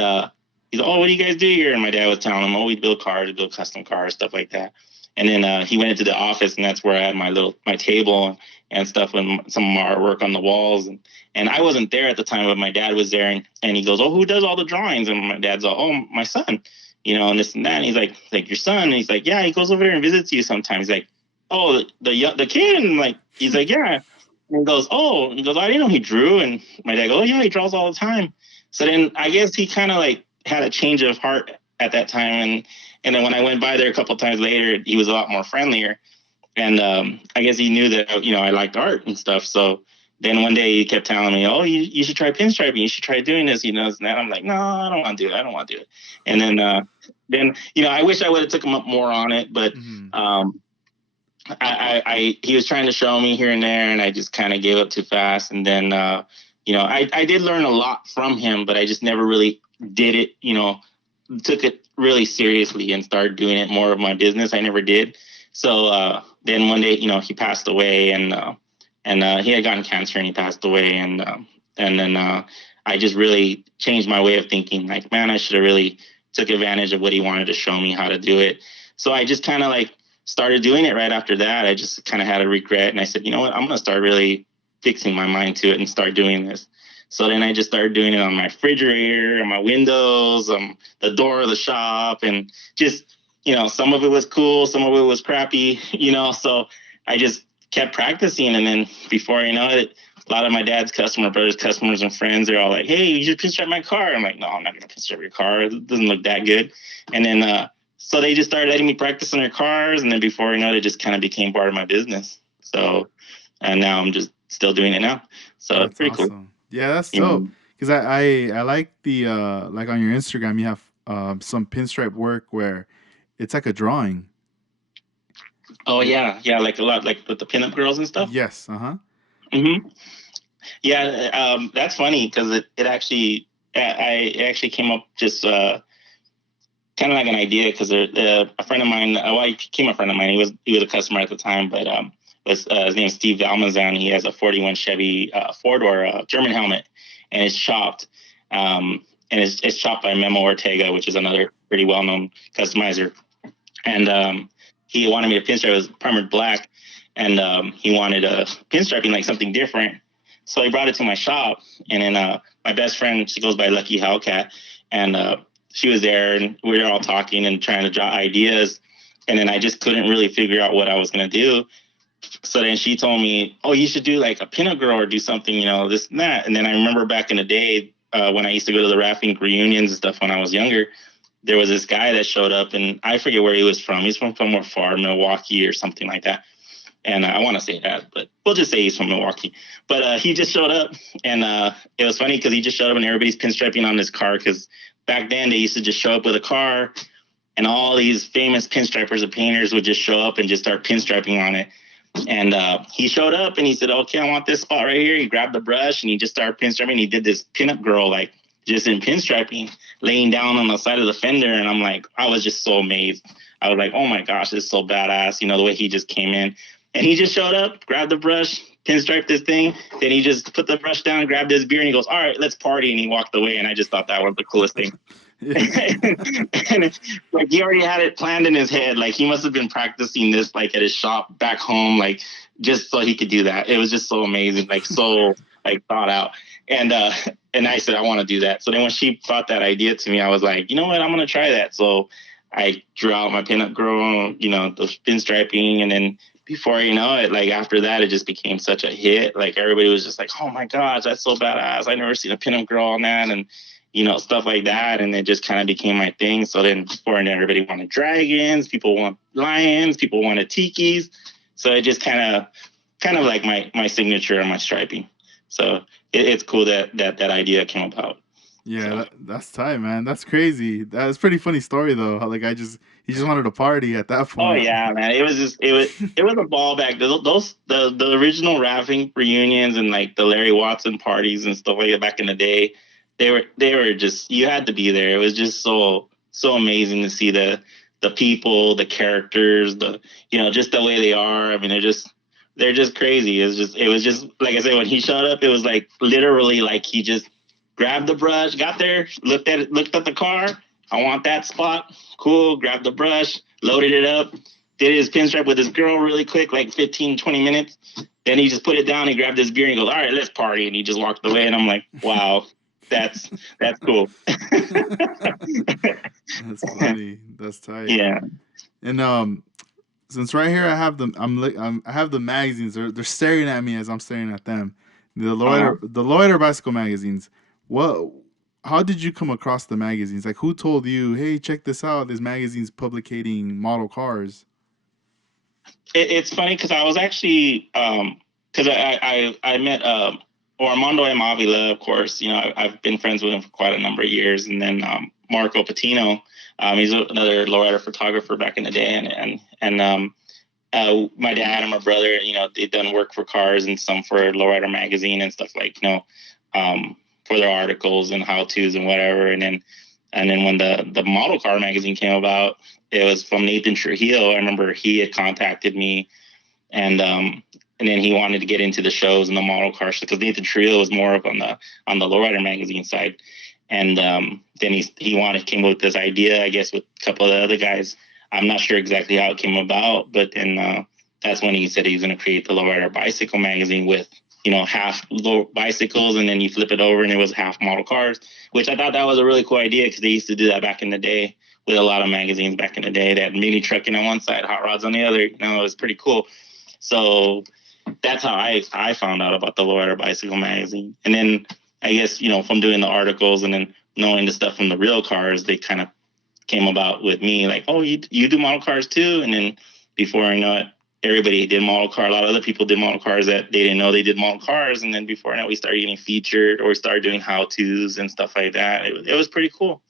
he's, oh, what do you guys do here? And my dad was telling him, oh, we build cars, we build custom cars, stuff like that. And then he went into the office, and that's where I had my table and stuff, and some of my artwork on the walls. And I wasn't there at the time, but my dad was there, and he goes, oh, who does all the drawings? And my dad's like, oh, my son, and this and that. And he's like your son? And he's like, yeah, he goes over there and visits you sometimes. He's like, oh, the kid? And he's like, yeah. And he goes, oh, and he goes, I didn't know he drew. And my dad goes, oh, yeah, he draws all the time. So then I guess he kind of had a change of heart at that time. And then when I went by there a couple of times later, he was a lot more friendlier. And I guess he knew that, I liked art and stuff. So then one day he kept telling me, oh, you should try pinstriping. You should try doing this, and that. I'm like, no, I don't want to do it. I don't want to do it. And then I wish I would have took him up more on it, but he was trying to show me here and there, and I just kind of gave up too fast. And then, I did learn a lot from him, but I just never really did it, took it really seriously and started doing it more of my business. I never did. So then one day, he passed away, and he had gotten cancer, and he passed away. And then I just really changed my way of thinking. Like, man, I should have really took advantage of what he wanted to show me how to do it. So I just kind of started doing it right after that. I just kind of had a regret, and I said, you know what, I'm going to start really fixing my mind to it and start doing this. So then I just started doing it on my refrigerator, on my windows, the door of the shop, and just, some of it was cool, some of it was crappy, so I just kept practicing. And then before you know it, a lot of my dad's brothers, customers, and friends, they're all like, hey, you should pinstripe my car. I'm like, no, I'm not going to pinstripe your car. It doesn't look that good. And then, so they just started letting me practice on their cars. And then before you know it, it just kind of became part of my business. So, and now I'm just still doing it now. So it's That's pretty cool. awesome. Yeah, that's You dope. know? Because I like the like on your Instagram you have some pinstripe work where it's like a drawing. Oh, It, yeah. Yeah. Like a lot, like with the pinup girls and stuff. yes, uh-huh. hmm Yeah. That's funny because it actually, it actually came up just kind of like an idea because a friend of mine, well, he became a friend of mine. He was a customer at the time, but his name is Steve Valmazan. He has a 41 Chevy four-door German helmet, and it's chopped. And it's chopped by Memo Ortega, which is another pretty well-known customizer. And he wanted me to pinstripe. It was primered black, and he wanted a pinstriping like something different. So he brought it to my shop, and then my best friend, she goes by Lucky Hellcat, and she was there, and we were all talking and trying to draw ideas. And then I just couldn't really figure out what I was going to do. So then she told me, oh, you should do like a pinup girl or do something, this and that. And then I remember back in the day when I used to go to the rafting reunions and stuff when I was younger, there was this guy that showed up, and I forget where he was from. He's from somewhere far, Milwaukee or something like that. And I want to say that, but we'll just say he's from Milwaukee. But he just showed up, and it was funny because he just showed up and everybody's pinstriping on his car because back then they used to just show up with a car, and all these famous pinstripers and painters would just show up and just start pinstriping on it. And he showed up and he said, okay, I want this spot right here. He grabbed the brush and he just started pinstriping. He did this pinup girl, just in pinstriping, laying down on the side of the fender. And I'm like, I was just so amazed. I was like, oh my gosh, this is so badass. The way he just came in. And he just showed up, grabbed the brush, pinstriped this thing. Then he just put the brush down, grabbed his beer, and he goes, all right, let's party. And he walked away. And I just thought that was the coolest thing. And he already had it planned in his head. He must have been practicing this at his shop back home, just so he could do that. It was just so amazing, so thought out. And I said, I want to do that. So then when she brought that idea to me, I was like, you know what, I'm gonna try that. So I drew out my pinup girl, the pinstriping, and then before you know it, after that, it just became such a hit. Everybody was just like, oh my gosh, that's so badass. I never seen a pinup girl on that, and stuff like that. And it just kind of became my thing. So then before and everybody wanted dragons, people want lions, people wanted tikis. So it just kind of like my signature and my striping. So it's cool that idea came about. Yeah, So. that's tight, man. That's crazy. That's a pretty funny story though. How, he just wanted to party at that Oh point. yeah, man. It was a ball back. The original rafting reunions and the Larry Watson parties and stuff like that back in the day. They were just, you had to be there. It was just so amazing to see the people, the characters, just the way they are. I mean, they're just crazy. It was just like I said, when he showed up, it was literally he just Grabbed the brush, got there, looked at it, looked at the car. I want that spot. Cool. Grabbed the brush, loaded it up, did his pinstripe with his girl really quick, like 15, 20 minutes. Then he just put it down. He grabbed his beer and he goes, "All right, let's party." And he just walked away. And I'm like, wow, that's cool. That's funny. That's tight. Yeah. And since right here I have them, I have the magazines. They're staring at me as I'm staring at them. Uh-huh. The Lowrider bicycle magazines. What? How did you come across the magazines? Like, who told you, "Hey, check this out. This magazine's publicating model cars." It's funny because I was actually because I met Armando M. Avila, of course. You know, I've been friends with him for quite a number of years, and then Marco Patino. He's another lowrider photographer back in the day, and my dad and my brother, you know, they've done work for cars and some for Lowrider magazine and stuff, like, you know, for their articles and how tos and whatever. And then when the model car magazine came about, it was from Nathan Trujillo. I remember he had contacted me, and then he wanted to get into the shows and the model car stuff because Nathan Trujillo was more of on the Lowrider magazine side. And then he came up with this idea, I guess, with a couple of the other guys. I'm not sure exactly how it came about, but then that's when he said he was going to create the Lowrider bicycle magazine with, you know, half low bicycles, and then you flip it over and it was half model cars, which I thought that was a really cool idea because they used to do that back in the day with a lot of magazines back in the day. They had mini trucking on one side, hot rods on the other. You know, it was pretty cool. So that's how I found out about the Lowrider bicycle magazine. And then I guess, you know, from doing the articles and then knowing the stuff from the real cars, they kind of came about with me like, "Oh, you do model cars too?" And then before I know it, everybody did model car. A lot of other people did model cars that they didn't know they did model cars. And then before I know it, we started getting featured or we started doing how tos and stuff like that. It was pretty cool.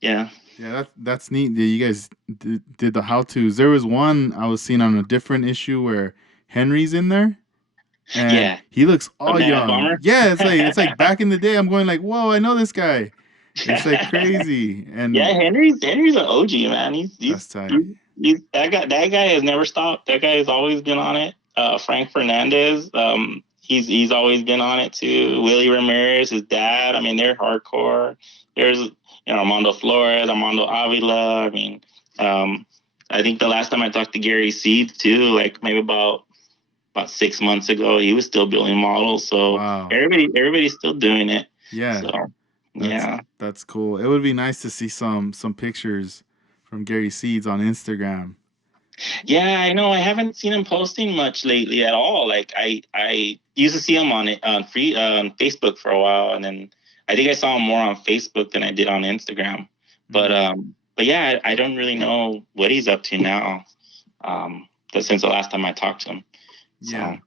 Yeah. Yeah, that's neat that you guys did the how tos. There was one I was seeing on a different issue where Henry's in there and Yeah. he looks A all mad young. bomber. Yeah, it's like back in the day. I'm going like, whoa, I know this guy. It's like crazy, Yeah, and Henry's an OG, man. that's tight. He's that guy has never stopped. That guy has always been on it. Frank Fernandez, he's always been on it too. Willie Ramirez, his dad. I mean, they're hardcore. There's, you know, Armando Flores, Armando Avila. I mean, um, I think the last time I talked to Gary Seed too, like maybe about 6 months ago, he was still building models. So Wow. everybody's still doing it. Yeah, So yeah. that's cool. It would be nice to see some pictures from Gary Seeds on Instagram. Yeah, I know. I haven't seen him posting much lately at all. Like I used to see him on it on on Facebook for a while, and then I think I saw him more on Facebook than I did on Instagram. Mm, But yeah, I don't really know what he's up to now. Since the last time I talked to him, yeah, so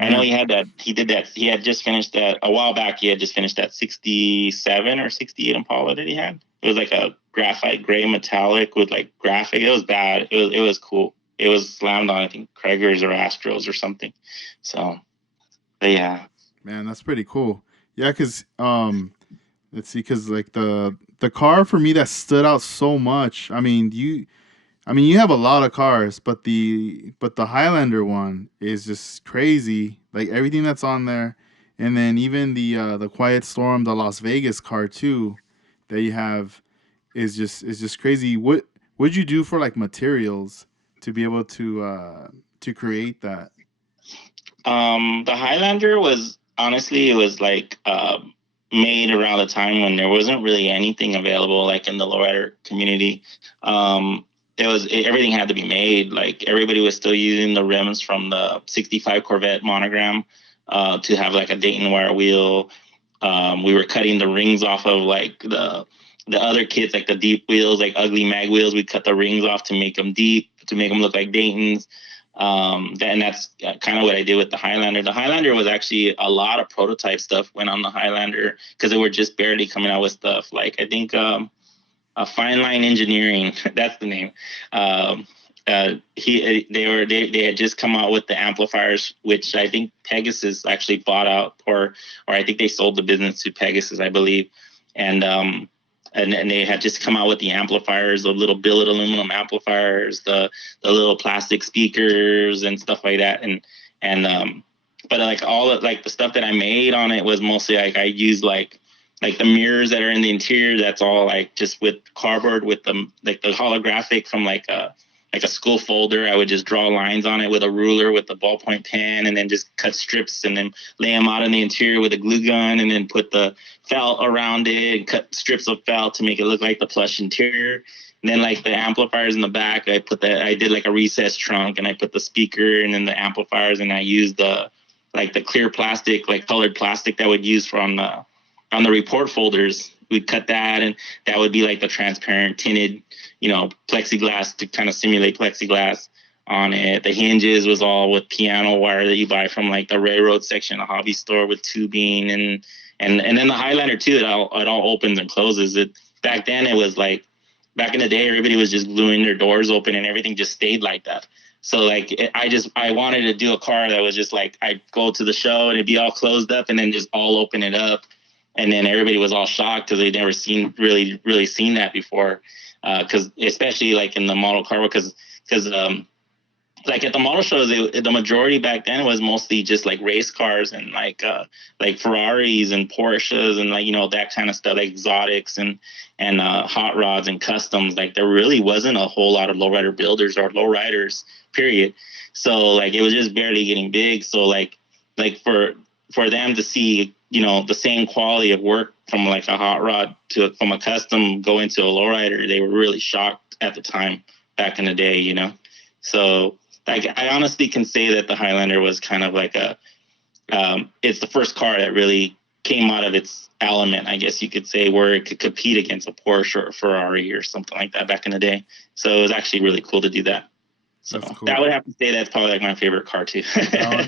I know man. he had just finished that a while back. He had just finished that 67 or 68 Impala that he had. It was like a graphite gray metallic with like graphic. It was bad. It was cool. It was slammed on, I think, Craigers or Astros or something. So, but yeah. Man, that's pretty cool. Yeah, cause let's see, cause like the car for me that stood out so much. I mean, you have a lot of cars, but the Highlander one is just crazy. Like everything that's on there, and then even the Quiet Storm, the Las Vegas car too, that you have is just crazy. What would you do for like materials to be able to create that? The Highlander was honestly, it was like made around the time when there wasn't really anything available, like in the lowrider community. Everything had to be made. Like everybody was still using the rims from the '65 Corvette monogram to have like a Dayton wire wheel. We were cutting the rings off of like the other kits, like the deep wheels, like ugly mag wheels. We cut the rings off to make them deep, to make them look like Dayton's. And that's kind of what I did with the Highlander. The Highlander was actually a lot of prototype stuff went on the Highlander because they were just barely coming out with stuff. Like I think Fine Line Engineering, that's the name. They had just come out with the amplifiers, which I think Pegasus actually bought out, or I think they sold the business to Pegasus, I believe, and and they had just come out with the amplifiers, the little billet aluminum amplifiers, the little plastic speakers and stuff like that, and but like all of like the stuff that I made on it was mostly like I used like like the mirrors that are in the interior, that's all like just with cardboard with the like the holographic from like a school folder. I would just draw lines on it with a ruler with a ballpoint pen, and then just cut strips and then lay them out in the interior with a glue gun, and then put the felt around it and cut strips of felt to make it look like the plush interior. And then like the amplifiers in the back, I did like a recessed trunk, and I put the speaker and then the amplifiers, and I used the like the clear plastic, like colored plastic that would use from the on the report folders. We'd cut that, and that would be like the transparent tinted, plexiglass to kind of simulate plexiglass on it. The hinges was all with piano wire that you buy from like the railroad section of the hobby store with tubing, and then the Highlander too. It all opens and closes. It back then it was like back in the day everybody was just gluing their doors open and everything just stayed like that. So like I wanted to do a car that was just like I'd go to the show and it'd be all closed up and then just all open it up, and then everybody was all shocked because they'd never really seen that before. Because especially like in the model car, because like at the model shows, the majority back then was mostly just like race cars and like Ferraris and Porsches and like that kind of stuff, like exotics and hot rods and customs. Like there really wasn't a whole lot of lowrider builders or lowriders, period. So like it was just barely getting big. So like for them to see the same quality of work from like a hot rod from a custom go into a lowrider, they were really shocked at the time back in the day. So like I honestly can say that the Highlander was kind of like it's the first car that really came out of its element, I guess you could say, where it could compete against a Porsche or a Ferrari or something like that back in the day. So it was actually really cool to do that. So That's that cool. would have to say that's probably like my favorite car too. So,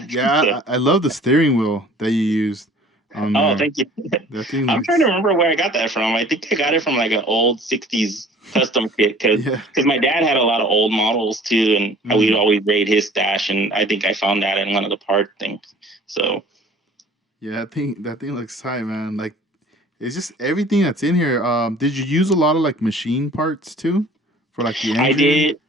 Yeah, I love the steering wheel that you used on oh, there. thank you. That thing I'm trying to looks, remember where I got that from. I think I got it from like an old '60s custom kit because yeah. my dad had a lot of old models too, and we'd Mm. always raid his stash, and I think I found that in one of the part things. So Yeah, that thing looks tight, man. Like it's just everything that's in here. Did you use a lot of like machine parts too for like the I engine? did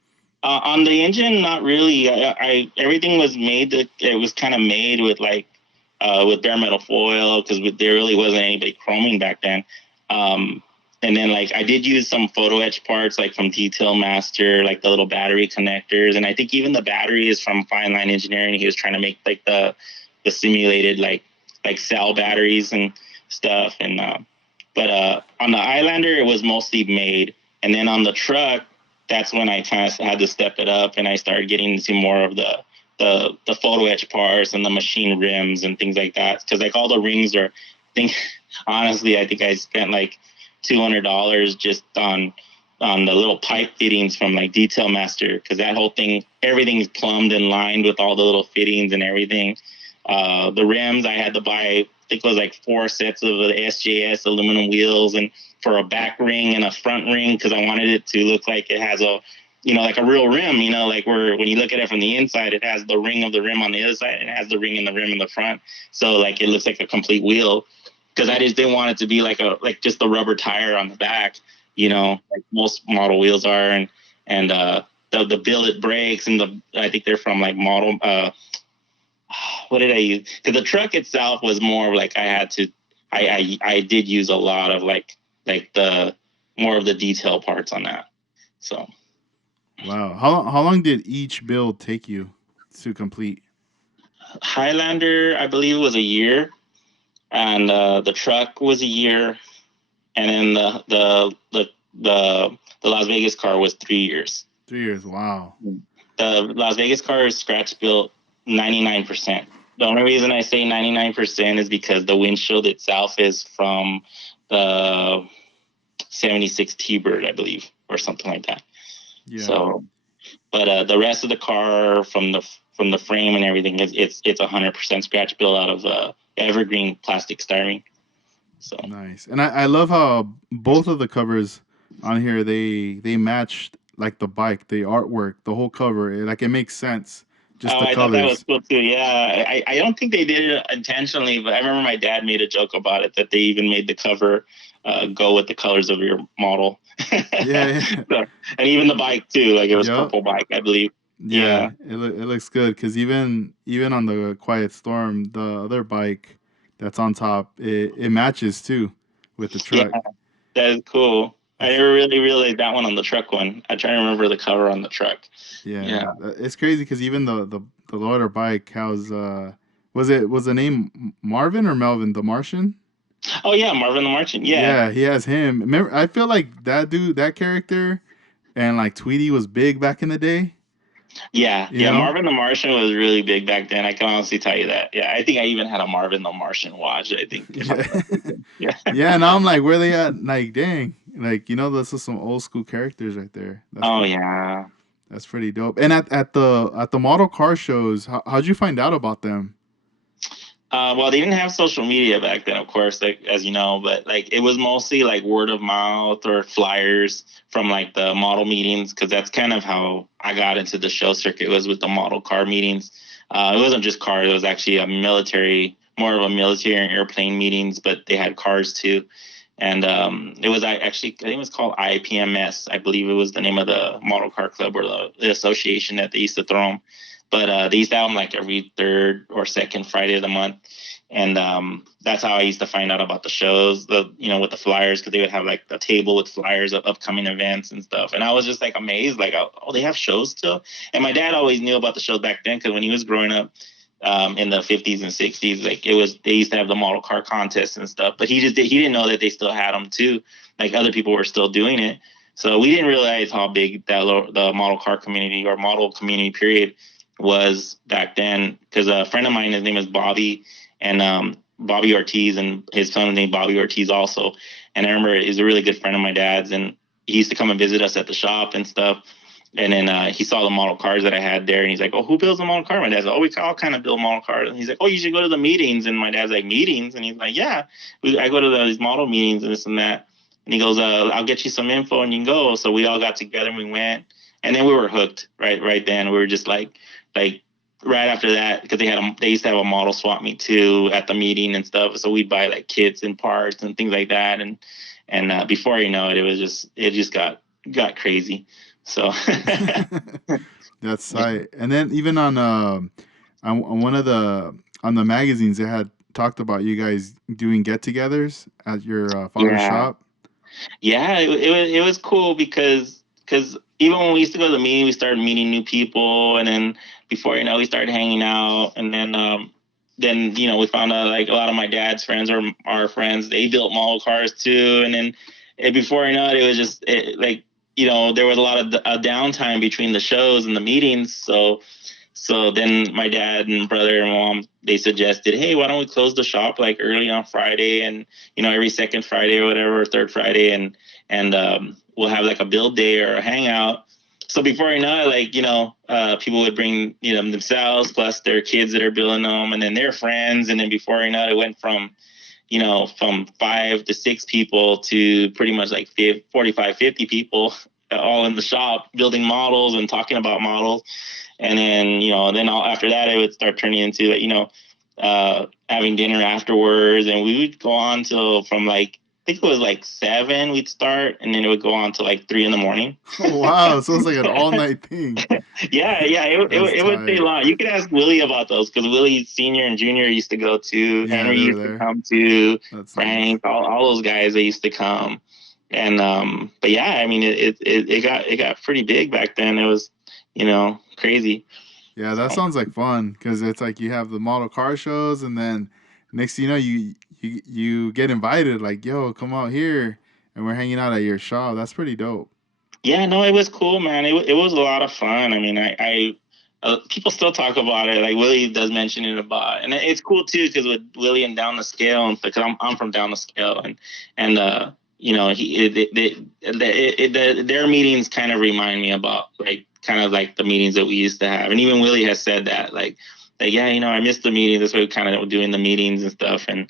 on the engine, not really. I everything was made. It was kind of made with bare metal foil because there really wasn't anybody chroming back then. Um, and then like I did use some photo etch parts like from Detail Master, like the little battery connectors, and I think even the battery is from Fine Line Engineering. He was trying to make like the simulated like cell batteries and stuff. And but on the Highlander, it was mostly made, and then on the truck, that's when I kind of had to step it up, and I started getting into more of the photo etch parts and the machine rims and things like that. Because like all the rings are, I think honestly, I think I spent like $200 just on the little pipe fittings from like Detail Master, because that whole thing, everything's plumbed and lined with all the little fittings and everything. The rims I had to buy, I think it was like 4 sets of the SJS aluminum wheels, and for a back ring and a front ring, because I wanted it to look like it has like a real rim, like where when you look at it from the inside, it has the ring of the rim on the other side and it has the ring in the rim in the front. So like it looks like a complete wheel, because I just didn't want it to be like just the rubber tire on the back, like most model wheels are. And the billet brakes, and I think they're from like model what did I use? Because the truck itself was more like I did use a lot of like the more of the detail parts on that. So Wow. How long did each build take you to complete? Highlander, I believe, was a year, and the truck was a year, and then the Las Vegas car was 3 years. 3 years. Wow. The Las Vegas car is scratch built 99%. The only reason I say 99% is because the windshield itself is from the 76 T-Bird, I believe, or something like that. Yeah. So, but the rest of the car from the frame and everything it's 100% scratch built out of evergreen plastic styrene. So Nice. And I love how both of the covers on here they matched like the bike, the artwork, the whole cover. Like it makes sense. Just oh, the I thought that was colors. cool too. Yeah, I don't think they did it intentionally, but I remember my dad made a joke about it that they even made the cover go with the colors of your model. Yeah, yeah. So, and even the bike too, like it was Yep. purple bike, I believe. Yeah, Yeah. it looks good because even on the Quiet Storm, the other bike that's on top, it matches too with the Yeah, truck. that is cool. I It's, never really realized that one on the truck one. I try to remember the cover on the truck. yeah, Yeah. it's crazy because even the loader bike has was the name Marvin or Melvin the Martian? Oh yeah, Marvin the Martian. Yeah. Yeah, he has him. Remember, I feel like that dude, that character, and like Tweety was big back in the day. Yeah. You Yeah. know? Marvin the Martian was really big back then. I can honestly tell you that. Yeah. I think I even had a Marvin the Martian watch, I think, if I'm Yeah. not mistaken. Yeah. Yeah, now I'm like, where they at? Like, dang, like those are some old school characters right there. Oh yeah. That's pretty dope. And at the model car shows, how'd you find out about them? Well, they didn't have social media back then, of course, like as you know, but like it was mostly like word of mouth or flyers from like the model meetings, because that's kind of how I got into the show circuit, was with the model car meetings. It wasn't just cars; it was actually a military, more of a military and airplane meetings, but they had cars too. And it was actually, I think it was called IPMS. I believe it was the name of the model car club or the association that they used to throw them. But they used to have them like every third or second Friday of the month. And that's how I used to find out about the shows, with the flyers, because they would have like a table with flyers of upcoming events and stuff. And I was just like amazed, like, oh, they have shows still. And my dad always knew about the shows back then, because when he was growing up, in the 50s and 60s, like they used to have the model car contests and stuff, but he didn't know that they still had them too, like other people were still doing it. So we didn't realize how big the model car community, or model community period, was back then, because a friend of mine, his name is Bobby, and Bobby Ortiz, and his son named Bobby Ortiz also. And I remember he's a really good friend of my dad's, and he used to come and visit us at the shop and stuff. And then he saw the model cars that I had there, and he's like, "Oh, who builds a model car?" My dad's like, "Oh, we all kind of build model cars." And he's like, "Oh, you should go to the meetings." And my dad's like, "Meetings?" And he's like, "Yeah, I go to these model meetings and this and that." And he goes, "I'll get you some info and you can go." So we all got together and we went, and then we were hooked right then. We were just like right after that, because they used to have a model swap meet too at the meeting and stuff. So we'd buy like kits and parts and things like that, and before you know it, it just got crazy. So That's right. And then even on one of the magazines, they had talked about you guys doing get-togethers at your father's yeah, shop. yeah, it was cool, because even when we used to go to the meeting, we started meeting new people, and then before you know, we started hanging out, and then we found out like a lot of my dad's friends or our friends, they built model cars too, and then before you know it, it was just like there was a lot of downtime between the shows and the meetings, so then my dad and brother and mom, they suggested, hey, why don't we close the shop like early on Friday, and every second Friday or whatever, or third Friday, and we'll have like a build day or a hangout. So before you know it, like people would bring themselves plus their kids that are building them, and then their friends, and then before you know it, went from 5 to 6 people to pretty much like 45, 50 people, all in the shop building models and talking about models. And then after that, it would start turning into like having dinner afterwards, and we would go on till from like, I think it was like 7 we'd start, and then it would go on to like 3 in the morning. Oh wow, so it's like an all-night thing. Yeah, That's it would stay tight. long. You could ask Willie about those, because Willie Senior and Junior used to go to. Yeah, Henry they were used to there. come to. That's nice. Frank, all those guys, they used to come. And but yeah, I mean it got pretty big back then. It was crazy. Yeah, that So sounds like fun because it's like you have the model car shows, and then next thing you know, you get invited. Like, yo, come out here, and we're hanging out at your shop. That's pretty dope. yeah, no, it was cool, man. It was a lot of fun. I mean, I people still talk about it. Like Willie does mention it about, and it's cool too, because with Willie and Down the Scale, and because I'm from Down the Scale, and he their meetings kind of remind me about like kind of like the meetings that we used to have, and even Willie has said that like that, yeah, I missed the meeting. This way, kind of doing the meetings and stuff, and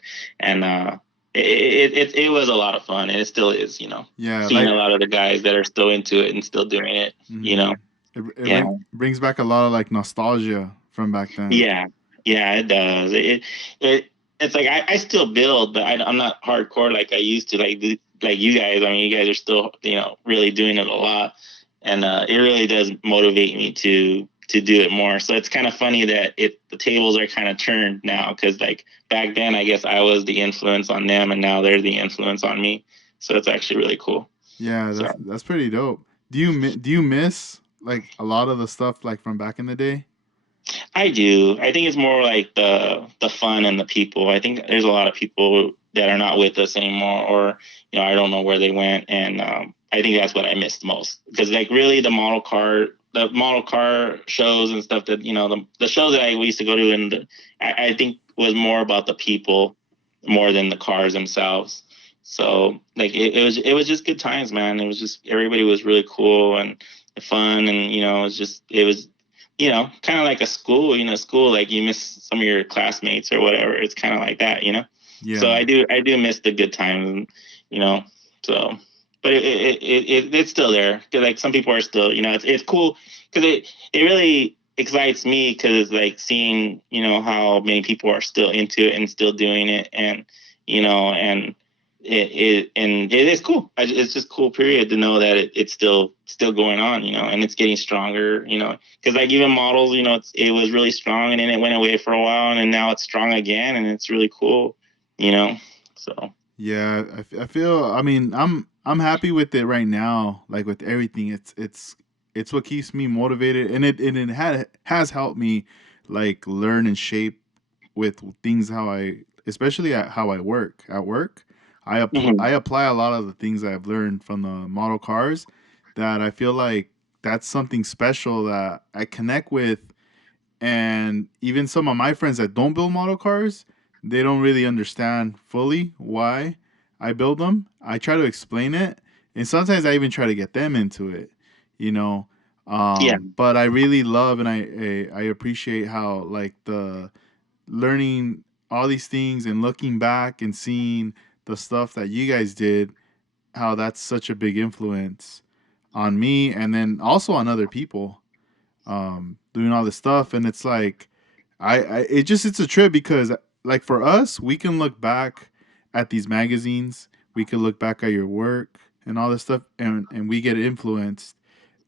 it was a lot of fun, and it still is. Yeah, Seeing like a lot of the guys that are still into it and still doing it. hmm Yeah, brings back a lot of like nostalgia from back then. yeah, yeah. It does. It's like I still build, but I'm not hardcore like I used to. Like you guys. I mean, you guys are still really doing it a lot, and it really does motivate me to to do it more. So it's kind of funny that the tables are kind of turned now, because like back then I guess I was the influence on them, and now they're the influence on me. So it's actually really cool. Yeah, So that's pretty dope. Do you miss like a lot of the stuff like from back in the day? I do. I think it's more like the fun and the people. I think there's a lot of people that are not with us anymore, or I don't know where they went, and I think that's what I missed most. Because like really, the model car shows and stuff that the shows that we used to go to, and I think was more about the people more than the cars themselves. So like it was just good times, man. It was just everybody was really cool and fun, and it was kind of like a school, school, like you miss some of your classmates or whatever. It's kind of like that. So Yeah. I do miss the good times, you know. So, but it's still there, because like some people are still, it's cool, because it really excites me, because like seeing, how many people are still into it and still doing it, and and it is cool. It's just cool period to know that it's still going on, and it's getting stronger, because like even models, it was really strong, and then it went away for a while, and then now it's strong again, and it's really cool, you know. So Yeah, I feel. I mean, I'm happy with it right now. Like with everything, it's what keeps me motivated, and it has helped me like learn and shape with things how I, especially at how I work. At work, mhm. I apply a lot of the things I've learned from the model cars. That I feel like that's something special that I connect with, and even some of my friends that don't build model cars, they don't really understand fully why I build them. I try to explain it, and sometimes I even try to get them into it, you know. Yeah, But I really love and I appreciate how like the learning all these things and looking back and seeing the stuff that you guys did, how that's such a big influence on me and then also on other people, doing all this stuff. And it's like, it's a trip because like for us, we can look back at these magazines, we can look back at your work and all this stuff, and we get influenced,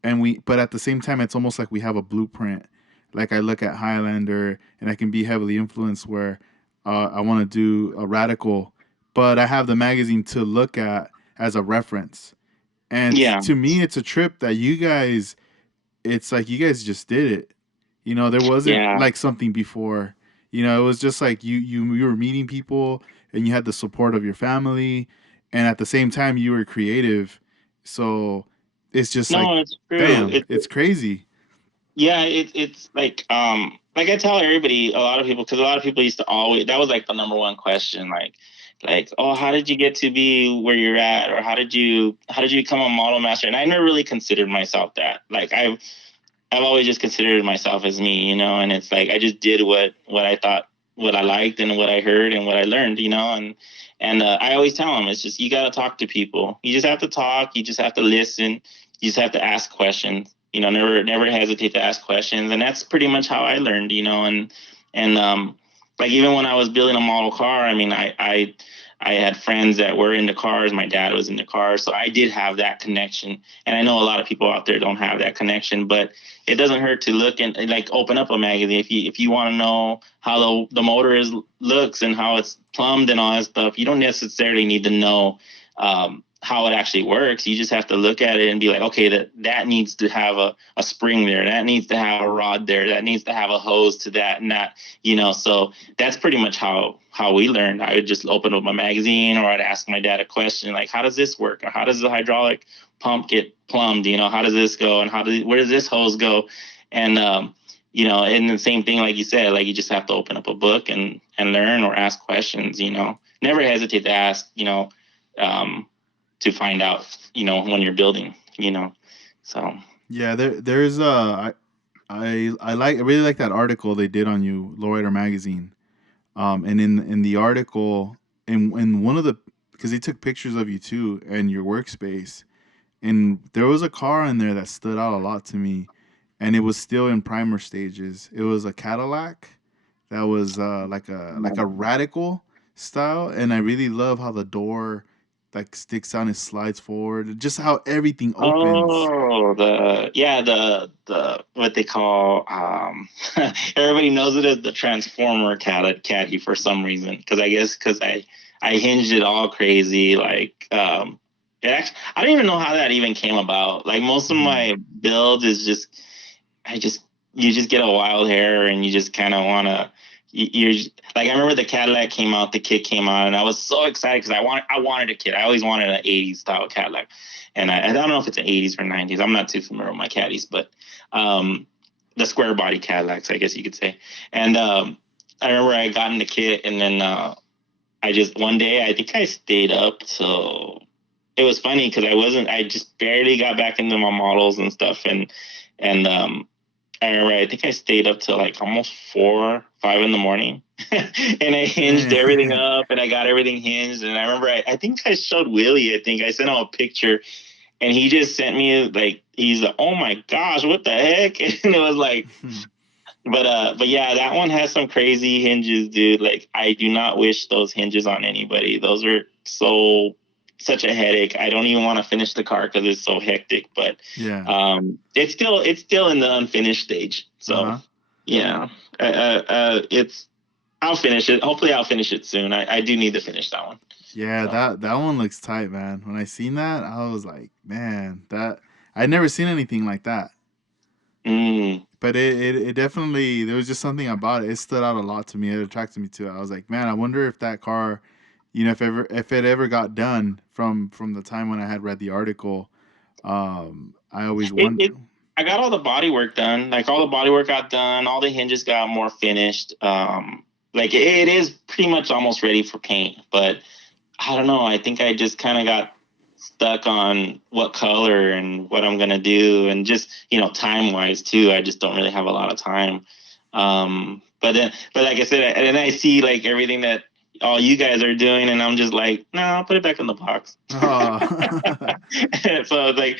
and but at the same time, it's almost like we have a blueprint. Like I look at Highlander, and I can be heavily influenced where I want to do a radical, but I have the magazine to look at as a reference. And yeah, to me, it's a trip that you guys, it's like you guys just did it. There wasn't yeah. like something before. It was just like you were meeting people and you had the support of your family, and at the same time you were creative. So it's just like, No, it's true. bam, it's crazy. Yeah, it's like I tell everybody, a lot of people, because a lot of people used to always, that was like the number one question, like, oh, how did you get to be where you're at, or how did you become a model master? And I never really considered myself that. Like I've always just considered myself as me, and it's like I just did what I thought, what I liked, and what I heard, and what I learned, and I always tell them, it's just, you got to talk to people. You just have to talk. You just have to listen. You just have to ask questions. Never hesitate to ask questions, and that's pretty much how I learned. And like even when I was building a model car, I mean, I had friends that were into cars. My dad was into cars, so I did have that connection. And I know a lot of people out there don't have that connection, but it doesn't hurt to look and like open up a magazine if you want to know how the motor looks and how it's plumbed and all that stuff. You don't necessarily need to know how it actually works. You just have to look at it and be like, okay, that needs to have a spring there, that needs to have a rod there, that needs to have a hose to that, and that, so that's pretty much how we learned. I would just open up my magazine, or I'd ask my dad a question like, how does this work, or how does the hydraulic pump get plumbed? How does this go, and where does this hose go? And and the same thing, like you said, like you just have to open up a book and learn, or ask questions. Never hesitate to ask. Um, to find out. When you're building. So Yeah, there's I really like that article they did on you, Lowrider magazine. And in the article, in one of the, because they took pictures of you too and your workspace, and there was a car in there that stood out a lot to me, and it was still in primer stages. It was a Cadillac that was like a radical style, and I really love how the door like sticks out and it slides forward. Just how everything opens. Oh, the what they call everybody knows it as the transformer caddy for some reason, because I guess because I hinged it all crazy, like I don't even know how that even came about. Like most of Mhm. my build is just I just you just get a wild hair and you just kind of want to you're like I remember the Cadillac came out, the kit came out, and I was so excited because I wanted a kit. I always wanted an '80s style Cadillac, and I don't know if it's an '80s or '90s. I'm not too familiar with my caddies, but um, the square body Cadillacs, I guess you could say. And I remember I got in the kit, and then I just one day I think I stayed up till it was funny because I just barely got back into my models and stuff, and I remember I think I stayed up till like almost 4, 5 in the morning, and I hinged everything Damn. up, and I got everything hinged. And I remember I think I showed Willie. I think I sent him a picture, and he just sent me like he's like, "Oh my gosh, what the heck?" And it was like, but yeah, that one has some crazy hinges, dude. Like I do not wish those hinges on anybody. Those are such a headache. I don't even want to finish the car because it's so hectic. But Yeah. it's still in the unfinished stage. Uh So huh. yeah, it's I'll finish it. Hopefully, I'll finish it soon. I do need to finish that one. Yeah, So that one looks tight, man. When I seen that, I was like, man, that I'd never seen anything like that. mm, But it definitely there was just something about it. It stood out a lot to me. It attracted me to it. I was like, man, I wonder if that car, if it ever got done from the time when I had read the article. I always it, wonder. it I got all the body work done. Like all the body work got done. All the hinges got more finished. Like it is pretty much almost ready for paint. But I don't know. I think I just kind of got stuck on what color and what I'm gonna do, and just time wise too. I just don't really have a lot of time. But like I said, and then I see like everything that all you guys are doing, and I'm just like, no, I'll put it back in the box. Oh. So it's like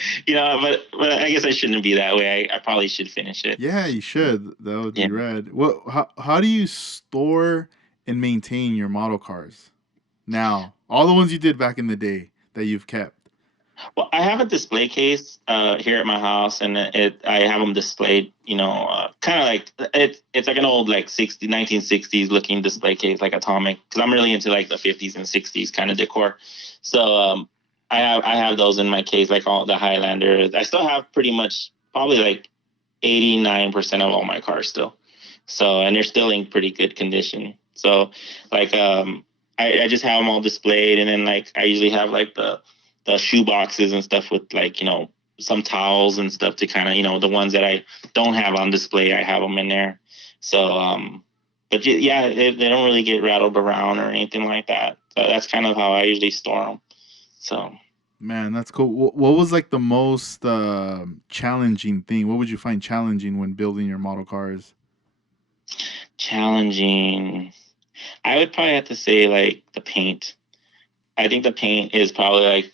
but I guess I shouldn't be that way. I probably should finish it. Yeah, you should. That would Yeah. be rad. What? How do you store and maintain your model cars now? All the ones you did back in the day that you've kept. Well, I have a display case here at my house, and I have them displayed. Kind of like it's like an old like 1960s looking display case, like atomic. Because I'm really into like the 50s and 60s kind of decor. So I have those in my case, like all the Highlanders. I still have pretty much probably like 89% of all my cars still. So and they're still in pretty good condition. So like I just have them all displayed, and then like I usually have like the shoe boxes and stuff with like some towels and stuff to kind of the ones that I don't have on display, I have them in there. So but yeah, they don't really get rattled around or anything like that. So that's kind of how I usually store them. So Man, that's cool. What was like the most challenging thing? What would you find challenging when building your model cars? challenging. I would probably have to say like the paint. I think the paint is probably like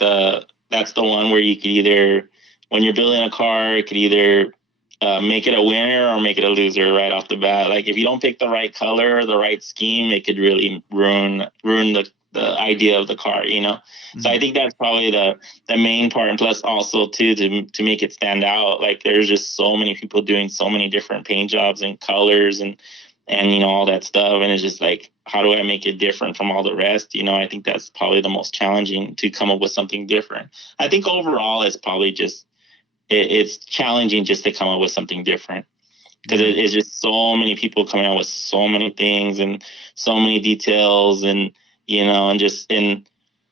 that's the one where you could either when you're building a car, it could either make it a winner or make it a loser right off the bat. Like if you don't pick the right color or the right scheme, it could really ruin the idea of the car. So I Hmm. think that's probably the main part, and plus also too to make it stand out. Like there's just so many people doing so many different paint jobs and colors and all that stuff, and it's just like how do I make it different from all the rest? I think that's probably the most challenging, to come up with something different. I think overall it's probably just it's challenging just to come up with something different, because Yeah. it's just so many people coming out with so many things and so many details, and just in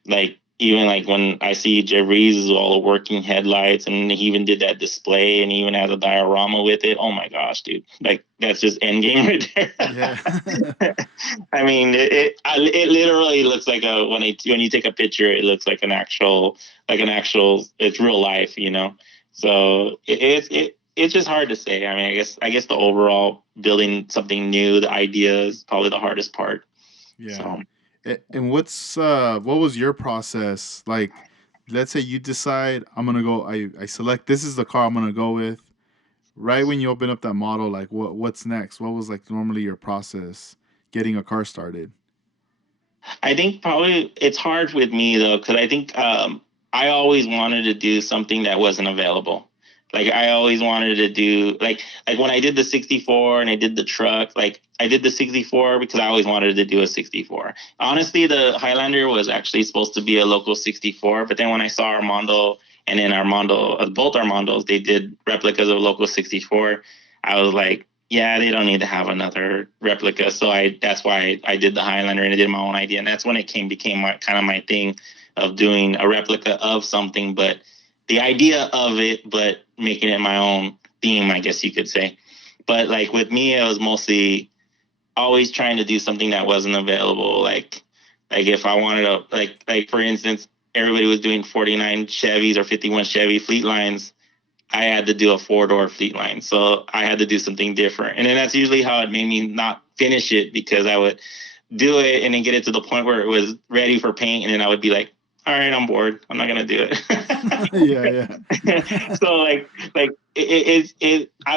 like even like when I see Jeffries all the working headlights, and he even did that display, and he even has a diorama with it. Oh my gosh, dude! Like that's just end game right Yeah. there. I mean, it literally looks like a when you take a picture, it looks like an actual. It's real life. So it's just hard to say. I mean, I guess the overall building something new, the idea is probably the hardest part. Yeah. So And what was your process like? Let's say you decide I'm gonna go. I select this is the car I'm gonna go with. Right when you open up that model, like what's next? What was like normally your process getting a car started? I think probably it's hard with me though, because I think I always wanted to do something that wasn't available. Like I always wanted to do like when I did the 64 and I did the truck, like I did the 64 because I always wanted to do a 64. Honestly, the Highlander was actually supposed to be a local 64, but then when I saw Armando and then Armando, both Armandos, they did replicas of local 64. I was like, yeah, they don't need to have another replica. So that's why I did the Highlander and I did my own idea. And that's when it became my kind of my thing of doing a replica of something, but the idea of it, but making it my own theme, I guess you could say. But like with me, it was mostly always trying to do something that wasn't available. Like if I wanted to, like for instance, everybody was doing 49 Chevys or 51 Chevy fleet lines. I had to do a 4-door fleet line. So I had to do something different. And then that's usually how it made me not finish it because I would do it and then get it to the point where it was ready for paint. And then I would be like, all right, I'm bored. I'm not going to do Yeah, it. yeah. So I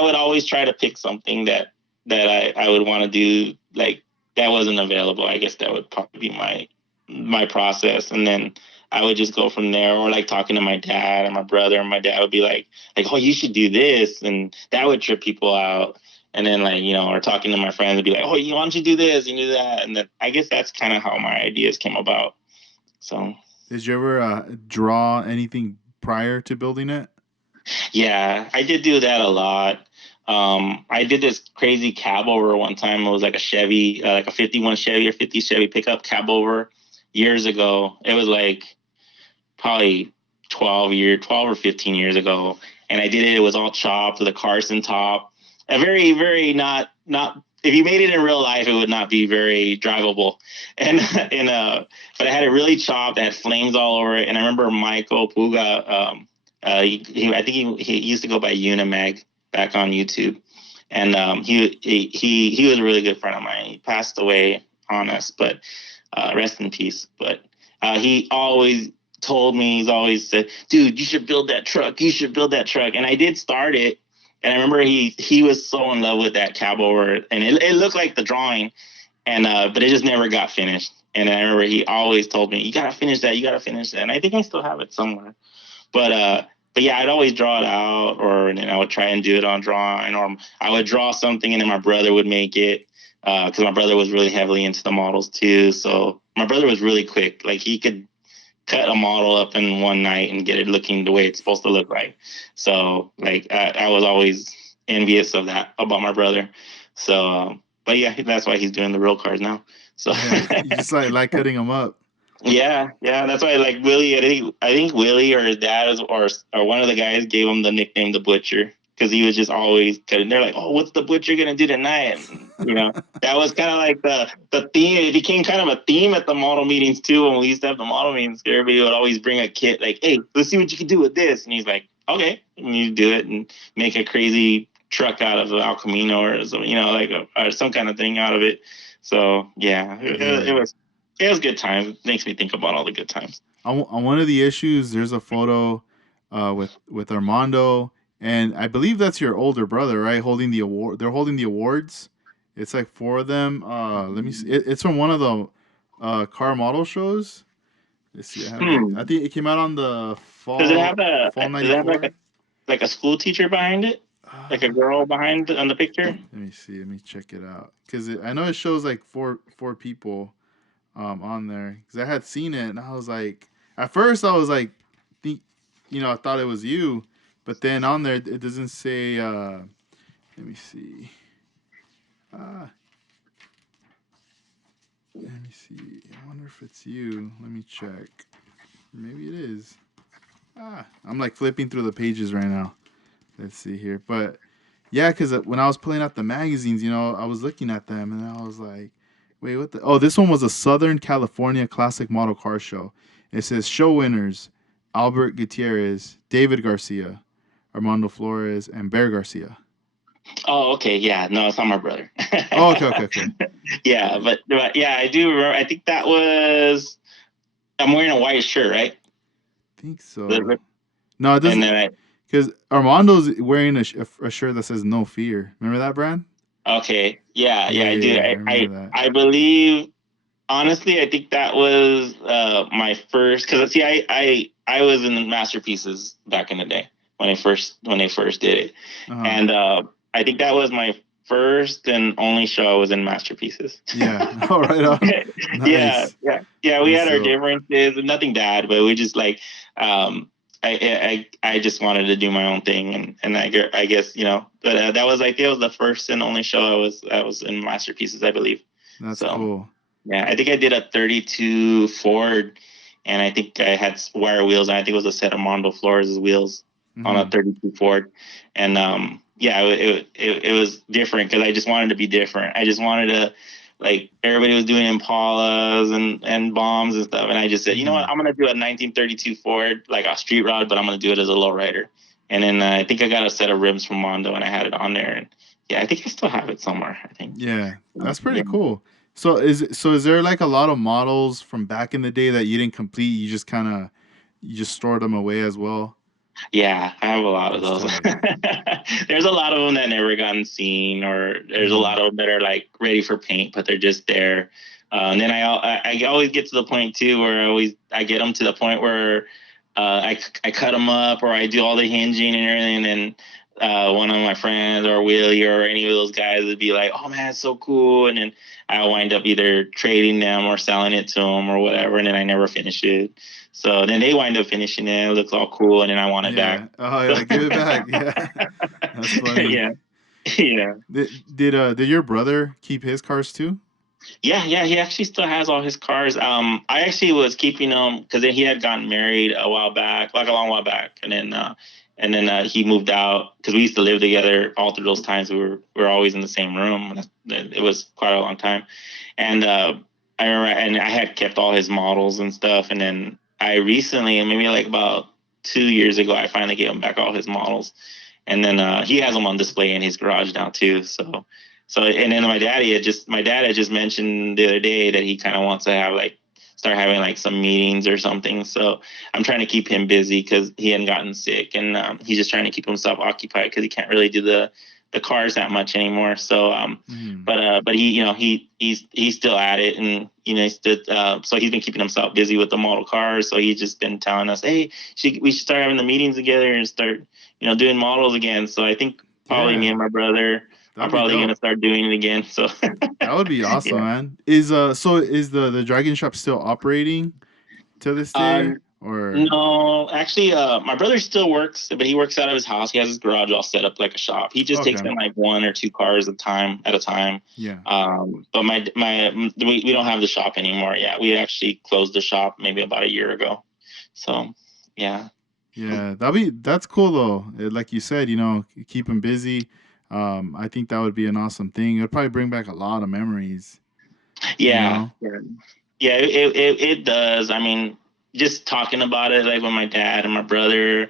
would always try to pick something that I would want to do like that wasn't available. I guess that would probably be my process. And then I would just go from there, or like talking to my dad and my brother, and my dad would be like, oh, you should do this, and that would trip people out. And then like or talking to my friends and be like, oh, you why don't you do this and do that, and then I guess that's kind of how my ideas came about. So Did you ever draw anything prior to building it? yeah, I did do that a lot. I did this crazy cab over one time. It was like a Chevy, like a 51 Chevy or 50 Chevy pickup cab over years ago. It was like probably 12 or 15 years ago. And I did it. It was all chopped with a Carson top. A very, very not. If you made it in real life, it would not be very drivable. And but I had it really chopped. I had flames all over it. And I remember Michael Puga. I think he used to go by Unimag back on YouTube. And he was a really good friend of mine. He passed away on us, but rest in peace. But he always told me, he's always said, dude, you should build that truck. You should build that truck. And I did start it. And I remember he was so in love with that cab over, and it looked like the drawing, and but it just never got finished. And I remember he always told me, you gotta finish that, you gotta finish that. And I think I still have it somewhere. But yeah, I'd always draw it out, or and then I would try and do it on drawing, or I would draw something and then my brother would make it because my brother was really heavily into the models too. So my brother was really quick; like he could cut a model up in one night and get it looking the way it's supposed to look like. So like I was always envious of that about my brother. So, but yeah, that's why he's doing the real cars now. So Yeah, you just like cutting them up. yeah, that's why like Willie. I think Willie or his dad or one of the guys gave him the nickname the Butcher because he was just always cutting. They're like, oh, what's the Butcher gonna do tonight? And, that was kind of like the theme. It became kind of a theme at the model meetings too. When we used to have the model meetings, everybody would always bring a kit like, hey, let's see what you can do with this. And he's like, okay, and you do it and make a crazy truck out of El Camino or like or some kind of thing out of it. So yeah, it Yeah. was good times. It makes me think about all the good times. On one of the issues, there's a photo with Armando, and I believe that's your older brother, right? Holding the award. They're holding the awards. It's like four of them. Let me see. It's from one of the car model shows. Let's see. I have it. I Hmm. think it came out on the Does it have fall does it have like '94. a school teacher behind it? Like a girl behind on the picture? Let me see. Let me check it out because I know it shows like four people on there because I had seen it and I was like, at first I was like, think, I thought it was you, but then on there it doesn't say. Let me see. Ah, let me see. I wonder if it's you. Let me check. Maybe it is. I'm like flipping through the pages right now. Let's see here, but yeah, because when I was pulling out the magazines, I was looking at them and I was like, wait, what the? Oh, this one was a Southern California Classic Model Car Show. It says show winners Albert Gutierrez, David Garcia, Armando Flores, and Bear Garcia. Oh, okay. Yeah. No, it's not my brother. Oh, okay, okay, okay. Yeah, but yeah, I do remember. I think that was. I'm wearing a white shirt, right? Think so. No, it And doesn't. then Because Armando's wearing a shirt that says "No Fear." Remember that brand? okay, yeah, Yeah, I yeah, do. yeah. I I remember that. I believe honestly, I think that was my first, because see, I was in the masterpieces back in the day when they first did it, Uh-huh. and I think that was my first and only show I was in masterpieces. Yeah. All right. Yeah, Nice. yeah, yeah. We That's had our dope. differences, and nothing bad, but we just like um, I just wanted to do my own thing, and I guess but that was like it was the first and only show I was in masterpieces, I believe. That's So. cool. Yeah, I think I did a 32 Ford, and I think I had wire wheels, and I think it was a set of Mondo Flores wheels on a Hmm. 32 Ford, and yeah, it was different because I just wanted to be different. I just wanted to, like everybody was doing Impalas and bombs and stuff, and I just said, you know what, Hmm. I'm gonna do a 1932 Ford, like a street rod, but I'm gonna do it as a lowrider. And then I think I got a set of rims from Mondo, and I had it on there, and yeah, I think I still have it somewhere. I think. Yeah, that's Yeah. pretty cool. So is there like a lot of models from back in the day that you didn't complete? You just stored them away as well. Yeah, I have a lot of That's those. tight. There's a lot of them that never gotten seen, or there's a lot Hmm. of them that are like ready for paint, but they're just there. And then I always get to the point too where I get them to the point where I cut them up, or I do all the hinging and everything, and one of my friends or Willie or any of those guys would be like, "Oh man, it's so cool," and then I'll wind up either trading them or selling it to them or whatever, and then I never finish it. So then they wind up finishing it. It looks all cool, and then I want it back. Yeah. Oh So yeah, give it back. Yeah. That's funny. yeah, yeah, Did your brother keep his cars too? yeah, yeah. He actually still has all his cars. I actually was keeping them because then he had gotten married a while back, like a long while back, and then he moved out because we used to live together all through those times. We were always in the same room. It was quite a long time, and I remember, and I had kept all his models and stuff, and then I recently, maybe like about 2 years ago, I finally gave him back all his models, and then he has them on display in his garage now too. So, and then my dad had just mentioned the other day that he kind of wants to have like start having like some meetings or something. So I'm trying to keep him busy because he hadn't gotten sick, and he's just trying to keep himself occupied because he can't really do the cars that much anymore. So Hmm. but he he's still at it, and he's still, so he's been keeping himself busy with the model cars. So he's just been telling us, hey, we should start having the meetings together and start doing models again. So I think probably me Yeah, and my brother are that'd be probably gonna dope. start doing it again. So That would be awesome, yeah. man. Is the Dragon Shop still operating to this day Um, or? no, actually, my brother still works, but he works out of his house. He has his garage all set up like a shop. He just takes Okay. in like one or two cars at a time. Yeah. But we don't have the shop anymore. Yeah, we actually closed the shop maybe about a year ago. So yeah, Yeah, that's cool though. Like you said, keep them busy. I think that would be an awesome thing. It'd probably bring back a lot of memories. You yeah, know. yeah. Yeah, it does. I mean, just talking about it, like with my dad and my brother,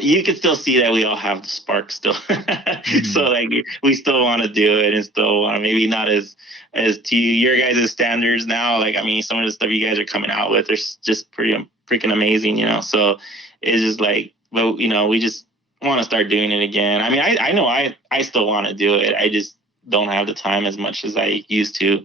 you can still see that we all have the spark still. So Hmm. like we still want to do it and still want to, maybe not as to your guys' standards now. Like I mean, some of the stuff you guys are coming out with is just pretty freaking amazing. So it's just like, well, we just want to start doing it again. I mean, I know I still want to do it. I just don't have the time as much as I used to.